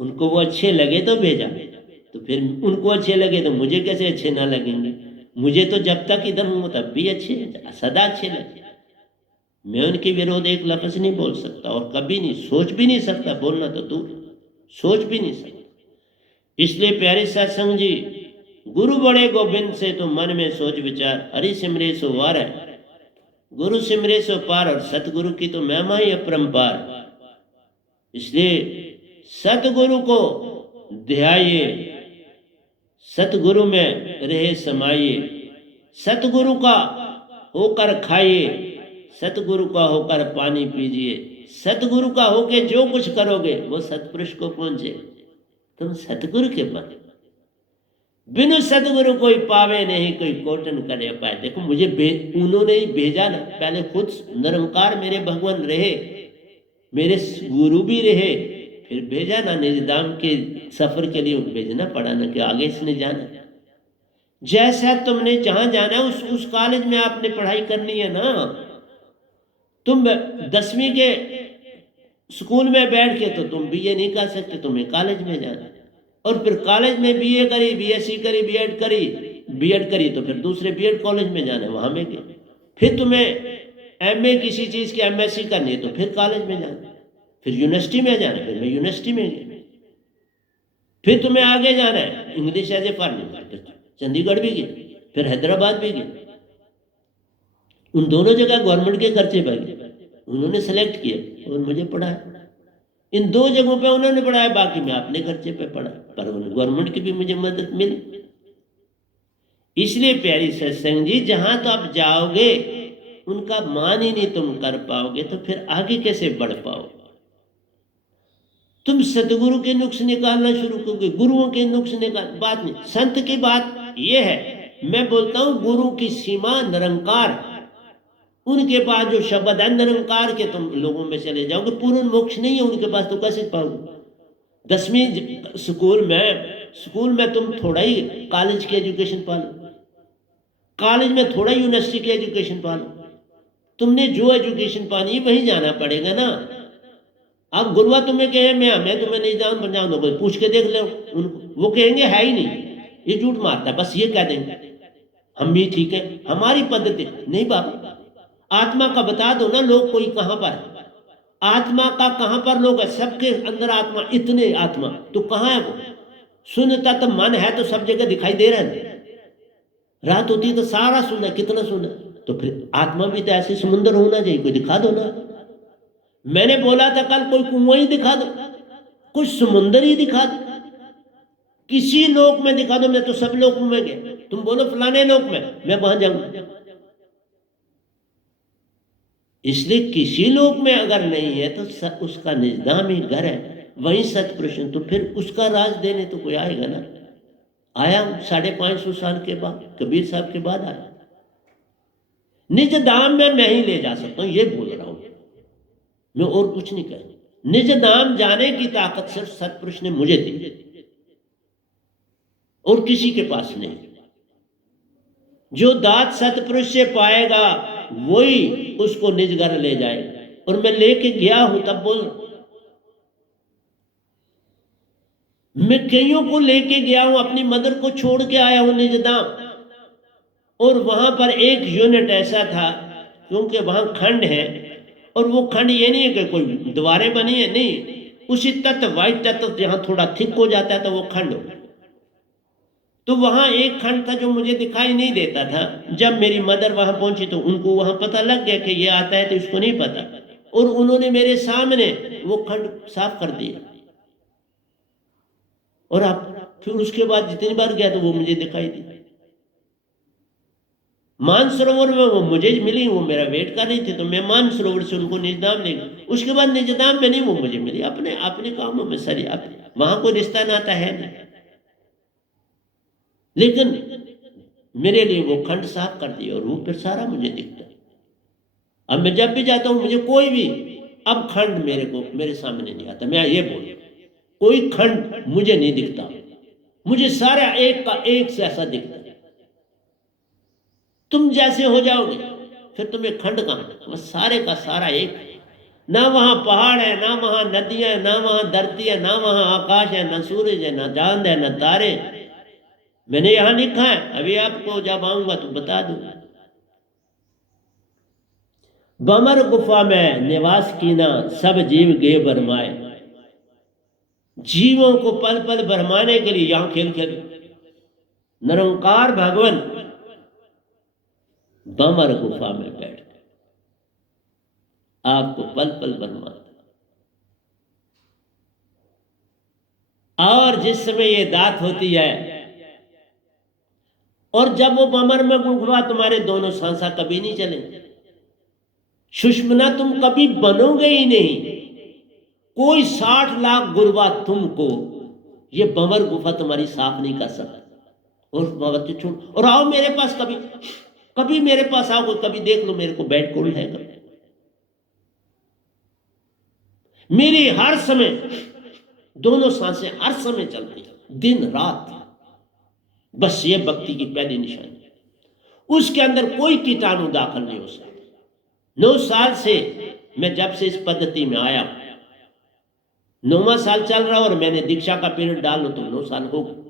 उनको वो अच्छे लगे तो भेजा, तो फिर उनको अच्छे लगे तो मुझे कैसे अच्छे ना लगेंगे? मुझे तो जब तक इधर हूं तब भी अच्छे, सदा अच्छे लगे। मैं उनके विरोध एक लफ्ज नहीं बोल सकता और कभी नहीं, सोच भी नहीं सकता, बोलना तो दूर, सोच भी नहीं सकता। इसलिए प्यारे सत्संग जी, गुरु बड़े गोबिंद से तो मन में सोच विचार, हरि सिमरे सो वार है, गुरु सिमरे सो पार, और सतगुरु की तो महिमा ही अपरंपार। इसलिए सतगुरु को ध्याइए, सतगुरु में रहे समाइए, सतगुरु का होकर खाइए, सतगुरु का होकर पानी पीजिए, सतगुरु का होके जो कुछ करोगे वो सतपुरुष को पहुंचे। तुम सतगुरु के पास, बिनु सतगुरु कोई पावे नहीं, कोई कोटन करे पाए। देखो मुझे उन्होंने ही भेजा ना, पहले खुद निरंकार मेरे भगवान रहे, मेरे गुरु भी रहे, फिर भेजा ना निजधाम के सफर के लिए, भेजना पड़ा ना कि आगे इसने जाना। जैसा तुमने जहां जाना है उस कॉलेज में आपने पढ़ाई करनी है ना। तुम 10वीं के स्कूल में बैठ के तो तुम बीए नहीं कर सकते, तुम्हें कॉलेज में जाना, और फिर कॉलेज में बीए करी, बीएससी करी, बीएड करी तो फिर दूसरे बीएड कॉलेज में जाना है, वहां में गए। फिर तुम्हें एमए किसी चीज की एमएससी करनी है तो फिर कॉलेज में जाना, फिर यूनिवर्सिटी में जाना, फिर मैं यूनिवर्सिटी में गया। फिर तुम्हें आगे जाना है इंग्लिश एज ए फॉरेन, फिर चंडीगढ़ भी गए, फिर हैदराबाद भी गए। उन दोनों जगह गवर्नमेंट के खर्चे पर गए, उन्होंने सेलेक्ट किए और मुझे पढ़ाया। इन 2 जगहों पे उन्होंने पढ़ाया, बाकी मैं अपने खर्चे पे पढ़ा, पर गवर्नमेंट की भी मुझे मदद मिली। इसलिए प्यारी सत्संग जी, जहां तो आप जाओगे उनका मान ही नहीं तुम कर पाओगे तो फिर आगे कैसे बढ़ पाओगे? तुम सतगुरु के नुक्स निकालना शुरू करोगे, गुरुओं के नुक्स निकाल, बात नहीं। संत की बात यह है, मैं बोलता हूं गुरु की सीमा निरंकार, उनके पास जो शब्द है निरंकार के, तुम लोगों में चले जाओगे, पूर्ण मोक्ष नहीं है उनके पास तो कैसे पाओगे? 10वीं स्कूल में तुम थोड़ा ही कॉलेज की एजुकेशन पालो, कॉलेज में थोड़ा यूनिवर्सिटी की एजुकेशन पालो, तुमने जो एजुकेशन पानी वहीं जाना पड़ेगा ना। अब गुरुआ तुम्हें कहे मैं तुम्हें नहीं जाऊँ कोई पूछ के देख लो उनको, वो कहेंगे है ही नहीं, ये झूठ मारता है, बस ये कह देंगे हम भी ठीक है, हमारी पद्धति नहीं। बाबा आत्मा का बता दो ना, लोग कोई कहां पर, आत्मा का कहां पर लोग है? सबके अंदर आत्मा, इतने आत्मा तो कहां है वो? सुनता तो मन है तो सब जगह दिखाई दे रहा है, रात होती तो सारा सुना, कितना सुना, तो फिर आत्मा भी तो ऐसे समुद्र होना चाहिए, कोई दिखा दो ना। मैंने बोला था कल कोई कुआं ही दिखा दो, कुछ समुद्र ही दिखा दो, किसी लोक में दिखा दो। मैं तो सब लोक में गया, तुम बोलो फलाने लोक में, मैं वहां जाऊंगा। इसलिए किसी लोक में अगर नहीं है तो उसका निजदाम ही घर है, वही सतपुरुष। तो फिर उसका राज देने तो कोई आएगा ना। आया 550 साल के बाद, कबीर साहब के बाद आया। निज दाम में मैं ही ले जा सकता हूं, ये बोल रहा हूं मैं, और कुछ नहीं कह। निज दाम जाने की ताकत सिर्फ सतपुरुष ने मुझे दी, और किसी के पास नहीं। जो दात सतपुरुष से पाएगा वही उसको निज घर ले जाएगा। और मैं लेके गया हूं, तब बोल, मैं कईयों को लेके गया हूं, अपनी मदर को छोड़ के आया हूं निजदाम। और वहां पर एक यूनिट ऐसा था, क्योंकि वहां खंड है, और वो खंड ये नहीं है कि कोई दीवारें बनी है, नहीं, उसी तत्व वाइट तत्व जहां थोड़ा थिक हो जाता है तो वो खंड हो। तो वहां एक खंड था जो मुझे दिखाई नहीं देता था। जब मेरी मदर वहां पहुंची तो उनको वहां पता लग गया कि ये आता है, तो इसको नहीं पता, और उन्होंने मेरे सामने वो खंड साफ कर दिया। और अब फिर उसके बाद जितनी बार गया तो वो मुझे दिखाई दी। मानसरोवर में वो मुझे मिली, वो मेरा वेट कर रही थी, तो मैं मानसरोवर से उनको निजदाम ले गई। उसके बाद निजदाम में नहीं, वो मुझे मिली अपने अपने कामों में सरी, वहां कोई रिश्ता नाता है नहीं। लेकिन मेरे लिए वो खंड साफ कर दिया, और वो फिर सारा मुझे दिखता है। अब मैं जब भी जाता हूं, मुझे कोई भी अब खंड मेरे सामने नहीं आता। मैं ये बोल, कोई खंड मुझे नहीं दिखता, मुझे सारा एक का एक से ऐसा दिखता है। तुम जैसे हो जाओगे फिर तुम्हें खंड कहां, वह सारे का सारा एक। ना वहां पहाड़ है, ना वहां नदियां है, ना वहां धरती है, ना वहां आकाश है, ना सूरज है, ना चांद है, ना तारे। मैंने यहां लिखा है, अभी आपको जब आऊंगा तो बता दूंगा। बमर गुफा में निवास कीना, सब जीव गे बरमाए। जीवों को पल पल भरमाने के लिए यहां खेल खेल निरंकार भगवान बमर गुफा में बैठ आपको पल पल भरमाता। और जिस समय ये दात होती है, और जब वो बमर में गुफा, तुम्हारे दोनों सांसा कभी नहीं चलेंगे, सुषमना तुम कभी बनोगे ही नहीं। कोई 60 लाख गुरुवा तुमको ये बमर गुफा तुम्हारी साफ नहीं कर सकता। और बाबा छोड़, और आओ मेरे पास, कभी कभी मेरे पास आओ, कभी देख लो मेरे को बेड कोल्ड है कभी। मेरी हर समय दोनों सांसें हर समय चलती है, दिन रात। बस ये भक्ति की पहली निशानी है, उसके अंदर कोई कीटाणु दाखिल नहीं हो सकता। 9 साल से मैं जब से इस पद्धति में आया, 9वां साल चल रहा, और मैंने दीक्षा का पीरियड डाल लो तो 9 साल हो गए।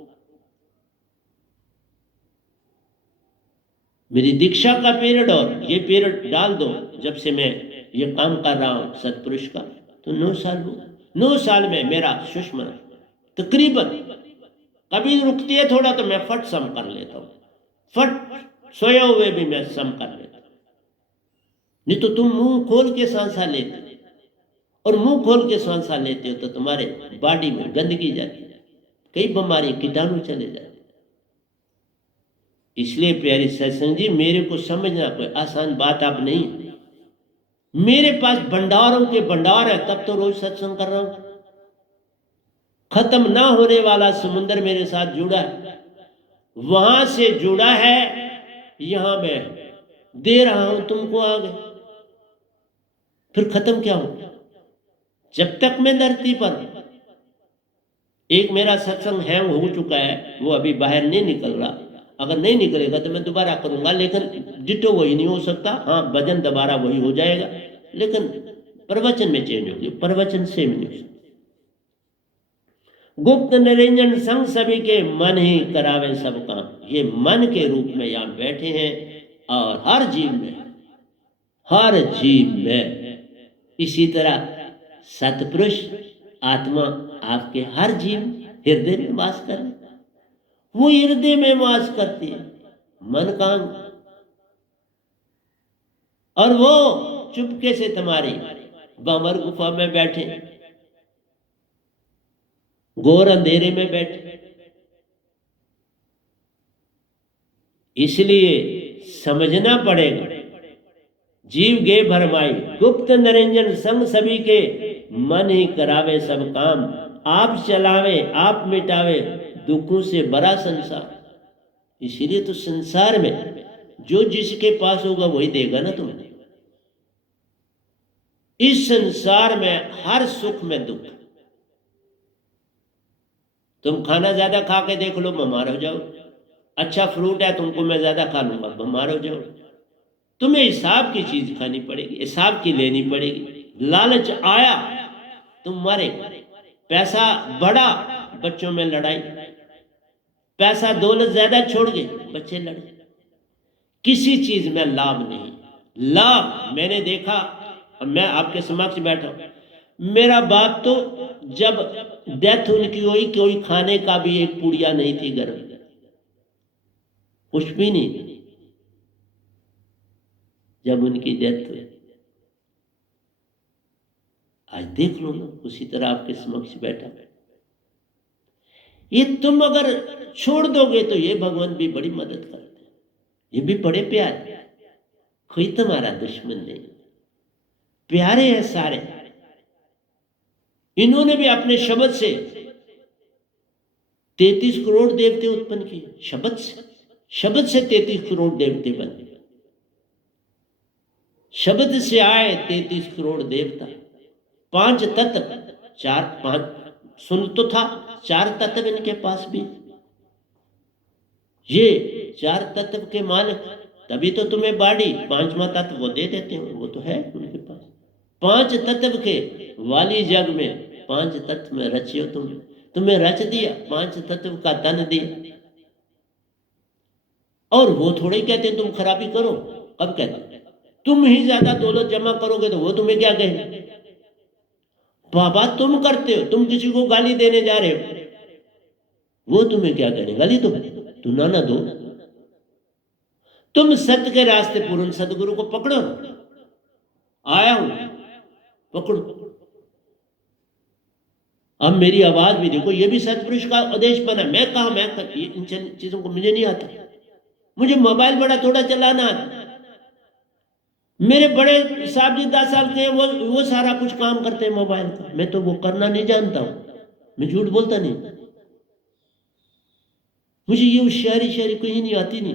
मेरी दीक्षा का पीरियड और ये पीरियड डाल दो, जब से मैं ये काम कर रहा हूं सतपुरुष का, तो 9 साल हो। 9 साल में मेरा सुषमना तकरीबन, कभी रुकती है थोड़ा तो मैं फट सम कर लेता हूं, फट सोए हुए भी मैं सम कर लेता हूं। नहीं तो तुम मुंह खोल के सांसा लेते, और मुंह खोल के सांसा लेते हो तो तुम्हारे बॉडी में गंदगी जाती है, कई बीमारी कीटाणु चले जाते। इसलिए प्यारी सत्संग जी, मेरे को समझना कोई आसान बात अब नहीं है। मेरे पास भंडारों के भंडार है, तब तो रोज सत्संग कर रहा हूं। खत्म ना होने वाला समुद्र मेरे साथ जुड़ा है, वहां से जुड़ा है, यहां मैं दे रहा हूं तुमको आगे। फिर खत्म क्या हो, जब तक मैं धरती पर। एक मेरा सत्संग हैंग हो चुका है, वो अभी बाहर नहीं निकल रहा। अगर नहीं निकलेगा तो मैं दोबारा करूंगा, लेकिन डिटो वही नहीं हो सकता। हाँ, भजन दोबारा वही हो जाएगा, लेकिन प्रवचन में चेंज हो गया, प्रवचन सेम नहीं हो सकता। गुप्त निरंजन संग सभी के, मन ही करावे सब काम। ये मन के रूप में यहां बैठे हैं, और हर जीव में इसी तरह सतपुरुष आत्मा आपके हर जीव हृदय में वास करे। वो हृदय में वास करती है, मन कांग और वो चुपके से तुम्हारी बामर गुफा में बैठे, घोर अंधेरे में बैठे। इसलिए समझना पड़ेगा, जीव गे भरमाई गुप्त निरंजन संग सभी के, मन ही करावे सब काम, आप चलावे आप मिटावे, दुखों से बड़ा संसार। इसीलिए तो संसार में जो जिसके पास होगा वही देगा ना तुम्हें। इस संसार में हर सुख में दुख। तुम खाना ज्यादा खा के देख लो, बीमार हो जाओ। अच्छा फ्रूट है, तुमको मैं ज्यादा खा लूंगा, बीमार हो जाओ। तुम्हें हिसाब की चीज खानी पड़ेगी, हिसाब की लेनी पड़ेगी। लालच आया तुम मरे, पैसा बढ़ा बच्चों में लड़ाई, पैसा दौलत ज्यादा छोड़ गए बच्चे लड़े। किसी चीज में लाभ नहीं। लाभ मैंने देखा, और मैं आपके समक्ष बैठा हूं। मेरा बाप तो जब डेथ उनकी हुई, कोई खाने का भी एक पुड़िया नहीं थी घर में, कुछ भी नहीं। जब उनकी डेथ हुई, आज देख लो ना, उसी तरह आपके समक्ष बैठा। ये तुम अगर छोड़ दोगे तो ये भगवान भी बड़ी मदद करते हैं, ये भी बड़े प्यारे, कोई तुम्हारा दुश्मन नहीं, प्यारे हैं सारे। इन्होंने भी अपने शब्द से 33 करोड़ देवते उत्पन्न किए। शब्द से 33 करोड़ देवते बने। शब्द से आए 33 करोड़ देवता। 5 तत्व, 4-5 सुन तो था, 4 तत्व इनके पास भी। ये 4 तत्व के मालिक, तभी तो तुम्हें बाड़ी 5वां तत्व वो दे देते हैं, वो तो है उनके पास। 5 तत्व के वाली जग में 5 तत्व में रचियो तुम्हें रच दिया, 5 तत्व का तन दिया। और वो थोड़े कहते तुम खराबी करो, कब कहते? तुम ही ज्यादा दौलत जमा करोगे तो वो तुम्हें क्या कहेंगे? बाबा तुम करते हो, तुम किसी को गाली देने जा रहे हो, वो तुम्हें क्या कहेंगे? गाली दो, तू ना दो। तुम सत्य के रास्ते पूर्ण सदगुरु को पकड़ो, आया हूं पकड़ो। अब मेरी आवाज भी देखो, ये भी सतपुरुष का आदेश बना। मैं कहा, मैं इन चीजों को मुझे नहीं आता। मुझे मोबाइल बड़ा थोड़ा चलाना आता। मेरे बड़े साहब जी 10 साल के, वो सारा कुछ काम करते हैं मोबाइल का, मैं तो वो करना नहीं जानता हूं। मैं झूठ बोलता नहीं, मुझे ये होशियारी कोई नहीं आती नहीं।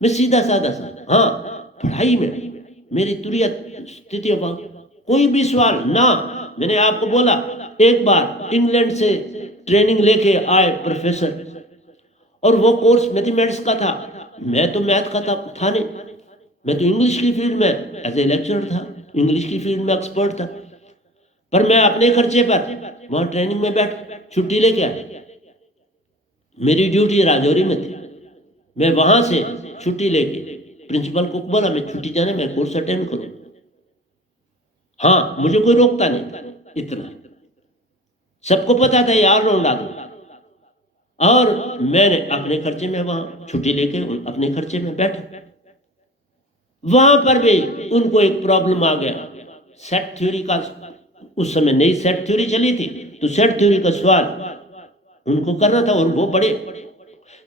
मैं सीधा साधा सा। हाँ, पढ़ाई में मेरी तुरंत स्थिति, कोई भी सवाल ना। मैंने आपको बोला, एक बार इंग्लैंड से ट्रेनिंग लेके आए प्रोफेसर, और वो कोर्स मैथमेटिक्स का था। मैं तो मैथ का था नहीं, मैं तो इंग्लिश की फील्ड में एज ए लेक्चरर था, इंग्लिश की फील्ड में एक्सपर्ट था। पर मैं अपने खर्चे पर वहां ट्रेनिंग में बैठ छुट्टी लेके आया। मेरी ड्यूटी राजौरी में थी। मैं वहां से छुट्टी लेके प्रिंसिपल को बोला, मैं छुट्टी जाने, मैं कोर्स अटेंड करूं। हाँ, मुझे कोई रोकता नहीं, इतना सबको पता था, यार लौंडा दो। और मैंने अपने खर्चे में वहां छुट्टी लेके अपने खर्चे में बैठा। वहां पर भी उनको एक प्रॉब्लम आ गया। सेट थ्योरी का, उस समय नई सेट थ्योरी चली थी, तो सेट थ्योरी का सवाल उनको करना था। और वो बड़े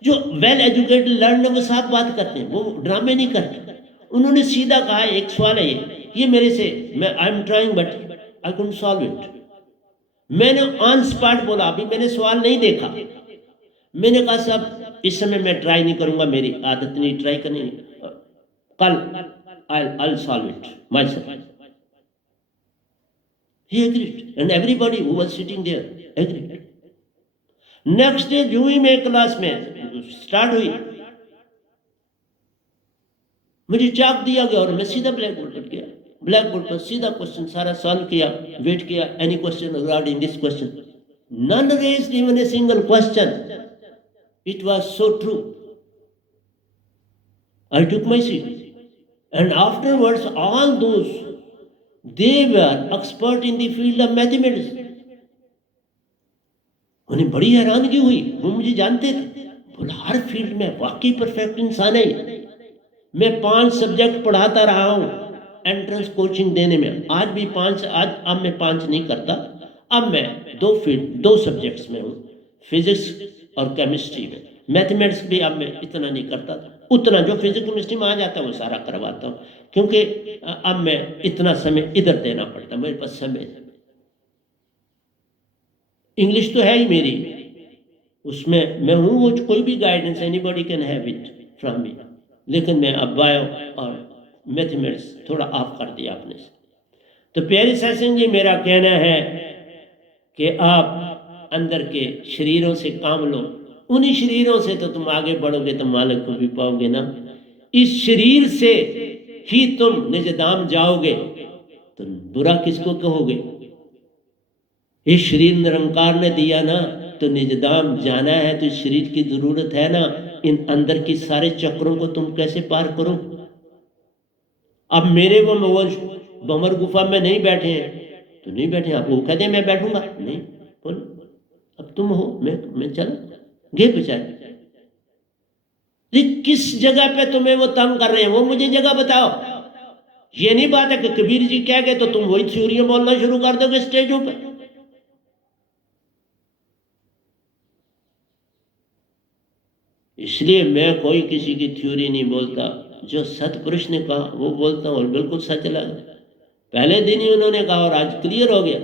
जो वेल एजुकेटेड लर्न, वो साथ बात करते हैं, वो ड्रामे नहीं करते। उन्होंने सीधा कहा, एक सवाल है ये मेरे से, मैं I am trying but I couldn't solve it. मैंने ऑन स्पॉट बोला, अभी मैंने सवाल नहीं देखा। मैंने कहा साहब इस समय मैं ट्राई नहीं करूंगा, मेरी आदत नहीं ट्राई करनी, कल I'll solve it myself. He agreed, and everybody who was sitting there agreed. Next day जो ही मैं क्लास में स्टार्ट हुई, मुझे चाक दिया गया और मैं सीधा ब्लैक बोर्ड पर गया। ब्लैक बोर्ड पर सीधा क्वेश्चन सारा सॉल्व किया, वेट किया, any question regarding this question, none raised even a single question. It was so true. I took my seat, and afterwards all those, they were expert in the field of mathematics. उन्हें बड़ी हैरानगी हुई, वो मुझे जानते थे, बोला हर फील्ड में वाकई परफेक्ट इंसान है। मैं 5 सब्जेक्ट पढ़ाता रहा हूँ एंट्रेंस कोचिंग देने में, आज भी 5, आज अब मैं 5 नहीं करता, अब मैं 2 सब्जेक्ट्स में हूँ, फिजिक्स और केमिस्ट्री में। मैथमेटिक्स भी अब मैं इतना नहीं करता, उतना जो फिजिक्स केमिस्ट्री में आ जाता है वो सारा करवाता हूँ, क्योंकि अब मैं इतना समय इधर देना पड़ता, मेरे पास समय। इंग्लिश तो है ही मेरी, उसमें मैं हूँ, वो कोई भी guidance anybody can have it from me, लेकिन मैं अब बायो और मैथमेटिक्स थोड़ा ऑफ कर दिया अपने से। तो प्यारे सत्संग जी, मेरा कहना है कि आप अंदर के शरीरों से काम लो, उन्हीं शरीरों से तो तुम आगे बढ़ोगे, तो मालिक को भी पाओगे ना। इस शरीर से ही तुम निजधाम जाओगे, तो बुरा किसको कहोगे? ये शरीर निरंकार ने दिया ना, तो निजधाम जाना है तो इस शरीर की जरूरत है ना। इन अंदर की सारे चक्रों को तुम कैसे पार करो? अब मेरे वो बमर गुफा में नहीं बैठे हैं तो नहीं बैठे, आप वो कहते मैं बैठूंगा नहीं, बोलो अब तुम हो, मैं चला गे बेचारे। किस जगह पे तुम्हें वो तंग कर रहे हैं, वो मुझे जगह बताओ। ये नहीं बात है कि कबीर जी कह गए तो तुम वही थ्योरियां बोलना शुरू कर दोगे स्टेजों पर। इसलिए मैं कोई किसी की थ्योरी नहीं बोलता, जो सतपुरुष ने कहा वो बोलता हूँ, और बिल्कुल सच लगा। पहले दिन ही उन्होंने कहा और आज क्लियर हो गया,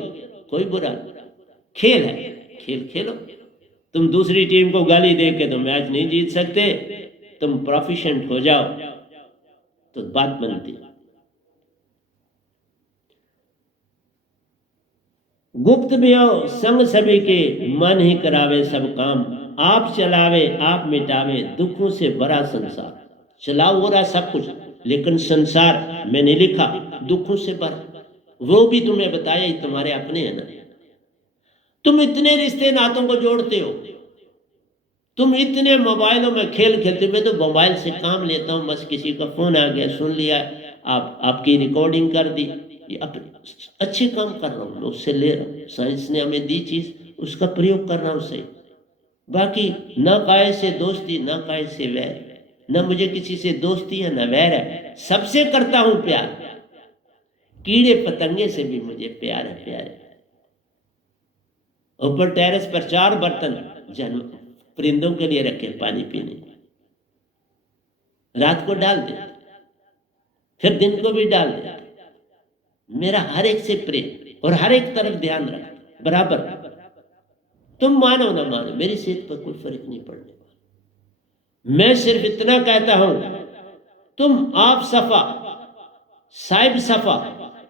कोई बुरा खेल है, खेल खेलो। तुम दूसरी टीम को गाली दे के तो मैच नहीं जीत सकते, तुम प्रोफिशिएंट हो जाओ तो बात बनती। गुप्त में आओ संग सभी के, मन ही करावे सब काम, आप चलावे आप मिटावे, दुखों से भरा संसार। चलाओ हो रहा सब कुछ, लेकिन संसार मैंने लिखा दुखों से भरा, वो भी तुम्हें बताया ही तुम्हारे अपने है ना। तुम इतने रिश्ते नातों को जोड़ते हो, तुम इतने मोबाइलों में खेल खेलते हो। मैं तो मोबाइल से काम लेता हूँ, बस किसी का फोन आ गया सुन लिया, आपकी रिकॉर्डिंग कर दी, ये अच्छे काम कर रहा हूँ मैं, उससे ले रहा हूँ। साइंस ने हमें दी चीज, उसका प्रयोग कर रहा हूँ सही। बाकी ना काय से दोस्ती ना काय से वैर, न मुझे किसी से दोस्ती है न वैर है, सबसे करता हूँ प्यार, कीड़े पतंगे से भी मुझे प्यार है, प्यार है। ऊपर टेरेस पर 4 बर्तन जानवर परिंदों के लिए रखे पानी पीने, रात को डाल दे फिर दिन को भी डाल दे। मेरा हर एक से प्रेम और हर एक तरफ ध्यान रख बराबर। तुम मानो ना मानो, मेरी सेहत पर कोई फर्क नहीं पड़ने वाला। मैं सिर्फ इतना कहता हूं, तुम आप सफा साहिब सफा,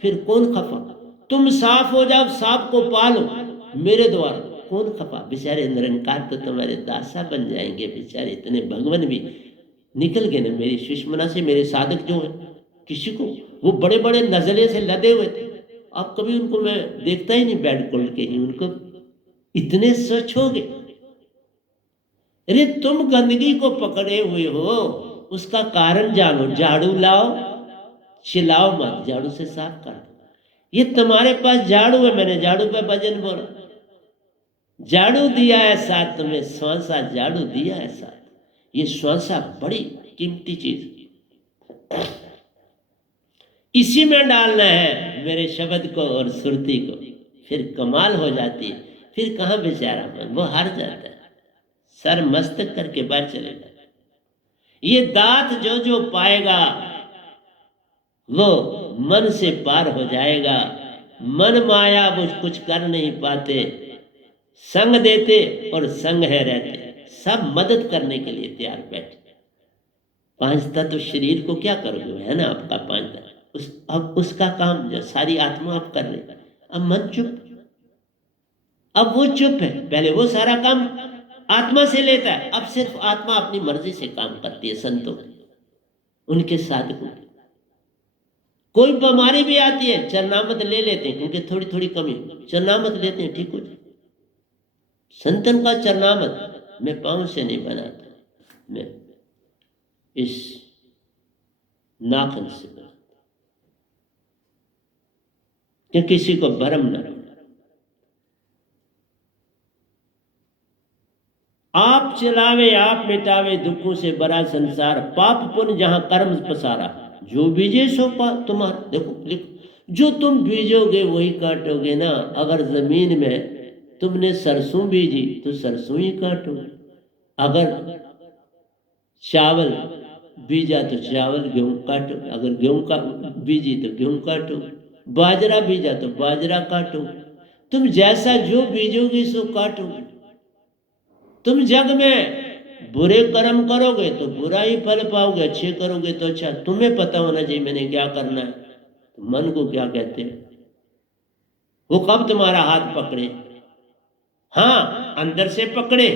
फिर कौन खफा। तुम साफ हो जाओ, साफ को पालो मेरे द्वारा, कौन खफा। बेचारे निरंकार तो तुम्हारे दासा बन जाएंगे, बेचारे इतने भगवान भी निकल गए ना मेरी सुषमना से। मेरे साधक जो है, किसी को वो बड़े बड़े नजले से लदे हुए थे, अब कभी उनको मैं देखता ही नहीं बेड खोल के ही, उनको इतने स्वच्छ हो गए। अरे तुम गंदगी को पकड़े हुए हो, उसका कारण जानो, झाड़ू लाओ, चिल्लाओ मत, झाड़ू से साफ कर दो। ये तुम्हारे पास झाड़ू है, मैंने झाड़ू पे भजन बोला, झाड़ू दिया है साथ तुम्हें, स्वांसा झाड़ू दिया है साथ। ये स्वांसा बड़ी कीमती चीज, इसी में डालना है मेरे शब्द को और सुरती को, फिर कमाल हो जाती है। फिर कहाँ बेचारा मन, वो हार जाता है, सर मस्तक करके बाहर चले जाता। ये दात जो जो पाएगा वो मन से पार हो जाएगा। मन माया वो कुछ कर नहीं पाते, संग देते और संग है रहते, सब मदद करने के लिए तैयार बैठे। 5 तत्व शरीर को क्या करोगे, है ना आपका 5 तत्व, अब उसका काम जो सारी आत्मा आप कर रहे। अब मन चुप, अब वो चुप है, पहले वो सारा काम आत्मा से लेता है, अब सिर्फ आत्मा अपनी मर्जी से काम करती है। संतों उनके साधकों की कोई बीमारी भी आती है, चरनामत ले लेते हैं, क्योंकि थोड़ी थोड़ी कमी, चरनामत लेते हैं, ठीक हो जाए। संतन का चरनामत मैं पांव से नहीं बनाता, मैं इस नाखन से बनाता, कि किसी को भरम न पड़े। आप चलावे आप मिटावे दुखों से बड़ा संसार, पाप पुण्य जहां कर्म पसारा, जो बीजे सो पा तुम्हारा। देखो लिखो, जो तुम बीजोगे वही काटोगे ना। अगर जमीन में तुमने सरसों बीजी तो सरसों ही काटोगे, अगर चावल बीजा तो चावल गेहूं काटोगे, अगर गेहूं का बीजी तो गेहूं काटोगे, बाजरा बीजा तो बाजरा काटोगे। तुम जैसा जो बीजोगे सो काटोगे। तुम जग में बुरे कर्म करोगे तो बुरा ही फल पाओगे, अच्छे करोगे तो अच्छा। तुम्हें पता होना चाहिए मैंने क्या करना है। तो मन को क्या कहते हैं, वो कब तुम्हारा हाथ पकड़े। हाँ अंदर से पकड़े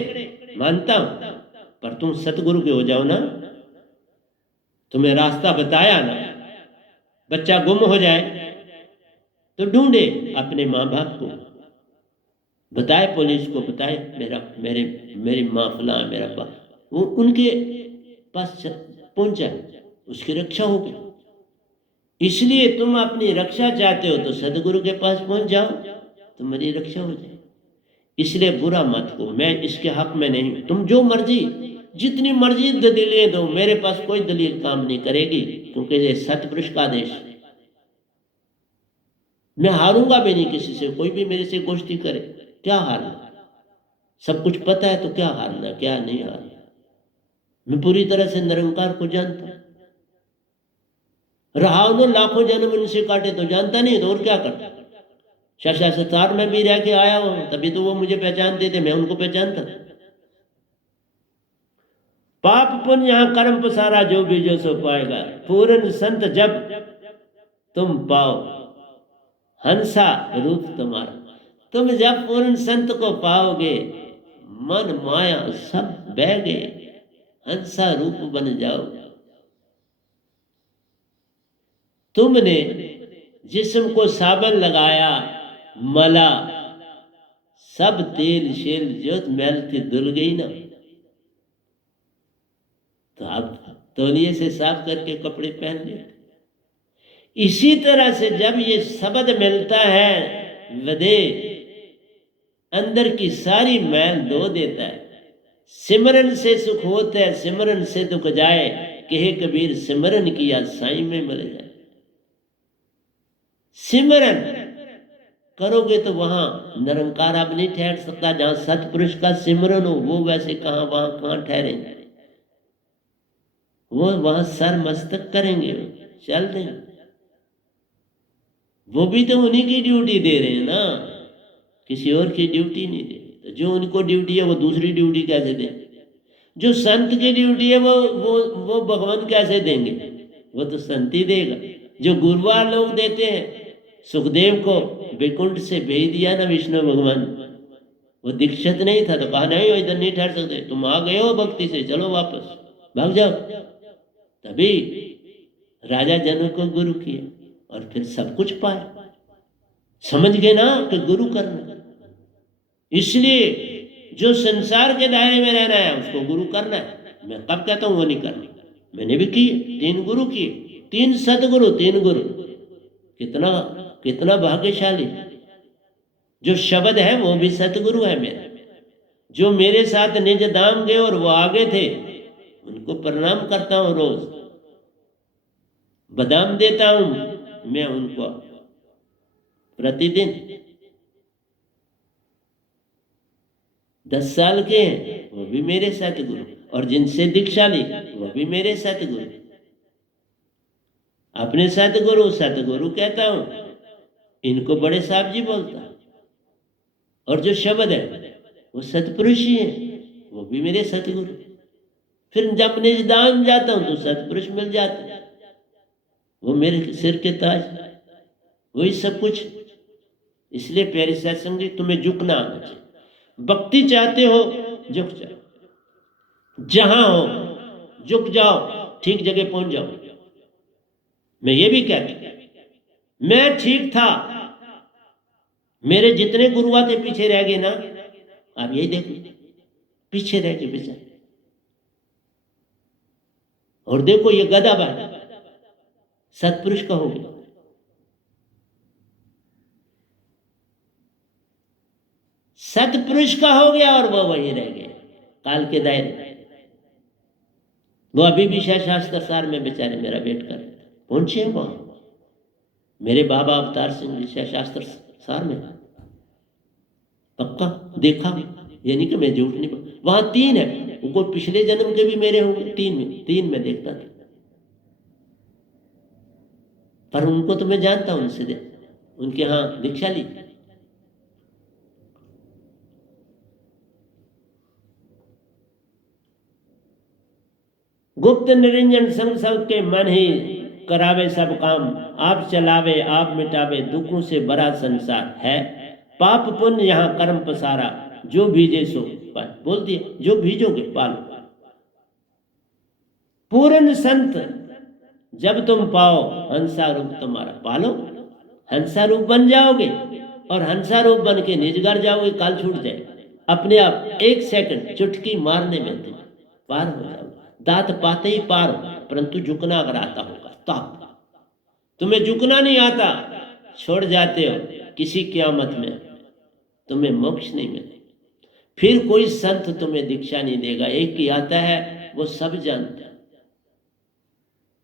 मानता हूं, पर तुम सतगुरु के हो जाओ ना। तुम्हें रास्ता बताया ना। बच्चा गुम हो जाए तो ढूंढे अपने माँ बाप को, बताए पुलिस को, बताए मेरा मेरे मेरी माँ फला मेरा बाप, वो उनके पास पहुंचा, उसकी रक्षा होगी। इसलिए तुम अपनी रक्षा चाहते हो तो सदगुरु के पास पहुंच जाओ, तुम्हारी रक्षा हो जाए। इसलिए बुरा मत को, मैं इसके हक में नहीं। तुम जो मर्जी जितनी मर्जी दलीलें दो, मेरे पास कोई दलील काम नहीं करेगी, क्योंकि ये सतपुरुष का आदेश। मैं हारूंगा भी नहीं किसी से, कोई भी मेरे से गोष्ठी करे, क्या हारना। सब कुछ पता है तो क्या हारना क्या नहीं हारना। मैं पूरी तरह से निरंकार को जानता हूं। रहा उन्हें लाखों जन्म इनसे काटे तो जानता नहीं, तो और क्या करता। संसार में भी रह के आया हूं, तभी तो वो मुझे पहचानते थे, मैं उनको पहचानता। पाप पुण्य यहाँ कर्म पसारा, जो बीजो सो पाएगा। पूर्ण संत जब तुम पाओ, हंसा रूप तुम्हारा। तुम जब पूर्ण संत को पाओगे, मन माया सब बह गए, हंसा रूप बन जाओ। तुमने जिस्म को साबन लगाया, मला सब तेल शेल जो मैल थी धुल गई ना, तो आप तौलिए से साफ करके कपड़े पहन लेते। इसी तरह से जब ये शब्द मिलता है, वदे अंदर की सारी मैल धो देता है। सिमरन से सुख होता है, सिमरन से दुख जाए, कहे कबीर सिमरन किया साईं में मिल जाए। सिमरन करोगे तो वहां निरंकार अब नहीं ठहर सकता। जहां सतपुरुष का सिमरन हो, वो वैसे कहां वहां कहां ठहरेंगे। वो वहां सर मस्तक करेंगे, चल देंगे। वो भी तो उन्हीं की ड्यूटी दे रहे हैं ना, किसी और की ड्यूटी नहीं दे। तो जो उनको ड्यूटी है वो दूसरी ड्यूटी कैसे दें। जो संत की ड्यूटी है वो भगवान कैसे देंगे, वो तो संत ही देगा। जो गुरुवार लोग देते हैं, सुखदेव को वैकुंठ से भेज दिया ना विष्णु भगवान, वो दीक्षित नहीं था तो कहा नहीं वो इधर नहीं ठहर सकते, तुम आ गए हो भक्ति से, चलो वापस भाग जाओ। तभी राजा जनक को गुरु किया और फिर सब कुछ पाया। समझ गए ना कि गुरु करना। इसलिए जो संसार के दायरे में रहना है उसको गुरु करना है। मैं कब कहता हूं वो नहीं करना, मैंने भी किए, 3 गुरु किए, 3 सतगुरु 3 गुरु। कितना कितना भाग्यशाली। जो शब्द है वो भी सतगुरु है मेरा। जो मेरे साथ निज धाम गए और वो आगे थे, उनको प्रणाम करता हूं रोज, बादाम देता हूं मैं उनको प्रतिदिन। 10 साल के हैं वो भी मेरे सतगुरु, और जिनसे दीक्षा ली वो भी मेरे सतगुरु। अपने सतगुरु सतगुरु कहता हूं, इनको बड़े साहब जी बोलता। और जो शब्द है वो सतपुरुष ही है, वो भी मेरे सतगुरु। फिर जब निज धाम जाता हूं तो सतपुरुष मिल जाते, वो मेरे सिर के ताज, वही सब कुछ। इसलिए प्यारे सत्संगी, तुम्हें झुकना आना चाहिए। भक्ति चाहते हो झुक जाओ, जहां हो झुक जाओ, ठीक जगह पहुंच जाओ। मैं ये भी कहता, मैं ठीक था, मेरे जितने गुरुआ थे पीछे रह गए ना। आप यही देखो, पीछे रह गए बेचारे। और देखो ये गधा भाई सतपुरुष का हो गया। सतपुरुष का हो गया और वो वहीं रह गए। काल के दायरे। वो अभी भी शास्त्र सार में बेचारे मेरा वेट कर पहुंचे वहां। मेरे बाबा अवतार सिंह जी शास्त्र सार में पक्का देखा, ये नहीं कि मैं झूठ नहीं बोल। वहां 3 है, वो पिछले जन्म के भी मेरे होंगे, 3 में देखता था। पर उनको तो मैं जानता हूं, उनसे उनके यहाँ दीक्षा ली। गुप्त निरंजन संग सब के मन ही करावे सब काम, आप चलावे आप मिटावे दुखों से बड़ा संसार है। पाप पुण्य यहाँ कर्म पसारा, जो बीजे सो पाए। बोल दिया, जो बीजोगे पालो। पूर्ण संत जब तुम पाओ, हंसा रूप तुम्हारा पालो। हंसा रूप बन जाओगे और हंसा रूप बन के निज घर जाओगे, काल छूट जाएगा अपने आप। 1 सेकंड चुटकी मारने में तुम पार हो जाओगे। दांत पाते ही पार हो, परंतु झुकना अगर आता होगा तब। तुम्हें झुकना नहीं आता, छोड़ जाते हो किसी क़यामत में, तुम्हें मोक्ष नहीं मिलेगा। फिर कोई संत तुम्हें दीक्षा नहीं देगा। एक ही आता है, वो सब जानता है,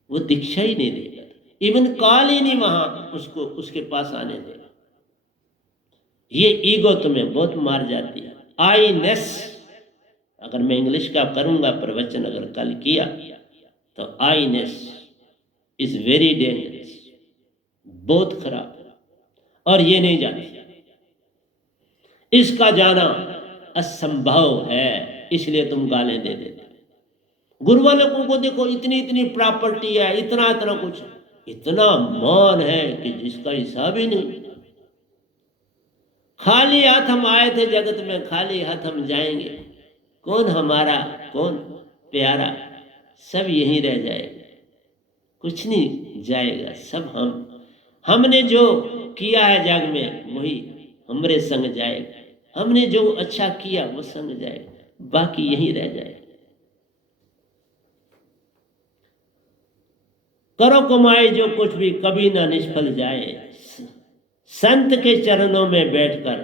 वो दीक्षा ही नहीं देगा। इवन कॉल ही नहीं वहां उसको उसके पास आने देगा। ये ईगो तुम्हें बहुत मार जाती है। आईनेस, अगर मैं इंग्लिश का करूंगा प्रवचन अगर कल किया तो आईनेस इज वेरी डेंजरस, बहुत खराब है और ये नहीं जाती। इसका जाना असंभव है, इसलिए तुम गालें दे देते। गुरु वालों को देखो, इतनी इतनी प्रॉपर्टी है, इतना इतना कुछ, इतना मान है कि जिसका हिसाब ही नहीं। खाली हाथ हम आए थे जगत में, खाली हाथ हम जाएंगे। कौन हमारा, कौन प्यारा, सब यहीं रह जाएगा, कुछ नहीं जाएगा। सब हमने जो किया है जग में वही हमरे संग जाएगा। हमने जो अच्छा किया वो संग जाएगा, बाकी यहीं रह जाएगा। करो कमाए जो कुछ भी, कभी ना निष्फल जाए। संत के चरणों में बैठकर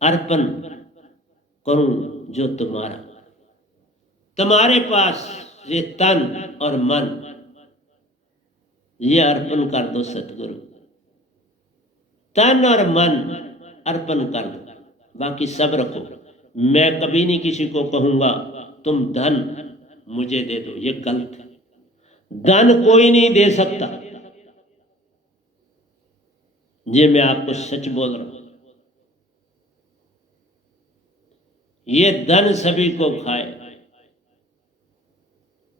अर्पण करूं जो तुम्हारा। तुम्हारे पास ये तन और मन, ये अर्पण कर दो सतगुरु। तन और मन अर्पण कर दो, बाकी सब रखो। मैं कभी नहीं किसी को कहूंगा तुम धन मुझे दे दो, ये गलत है। धन कोई नहीं दे सकता, ये मैं आपको सच बोल रहा हूं। ये धन सभी को खाए।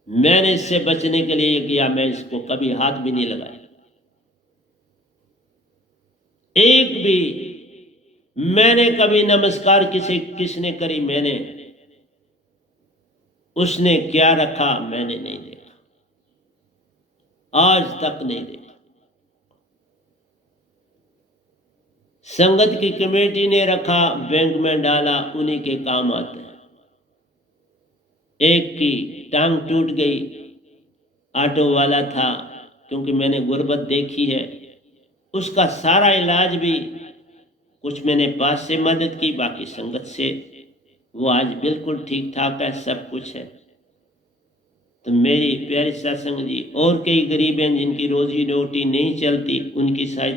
मैंने इससे बचने के लिए ये किया, मैं इसको कभी हाथ भी नहीं लगाया। एक भी मैंने कभी नमस्कार किसने करी, मैंने उसने क्या रखा मैंने नहीं देखा, आज तक नहीं देखा। संगत की कमेटी ने रखा, बैंक में डाला, उन्हीं के काम आते हैं। एक की टांग टूट गई, ऑटो वाला था, क्योंकि मैंने गुर्बत देखी है, उसका सारा इलाज भी कुछ मैंने पास से मदद की, बाकी संगत से वो आज बिल्कुल ठीक ठाक है, सब कुछ है। तो मेरी प्यारी सत्संग जी, और कई गरीब हैं जिनकी रोजी रोटी नहीं चलती, उनकी सहायता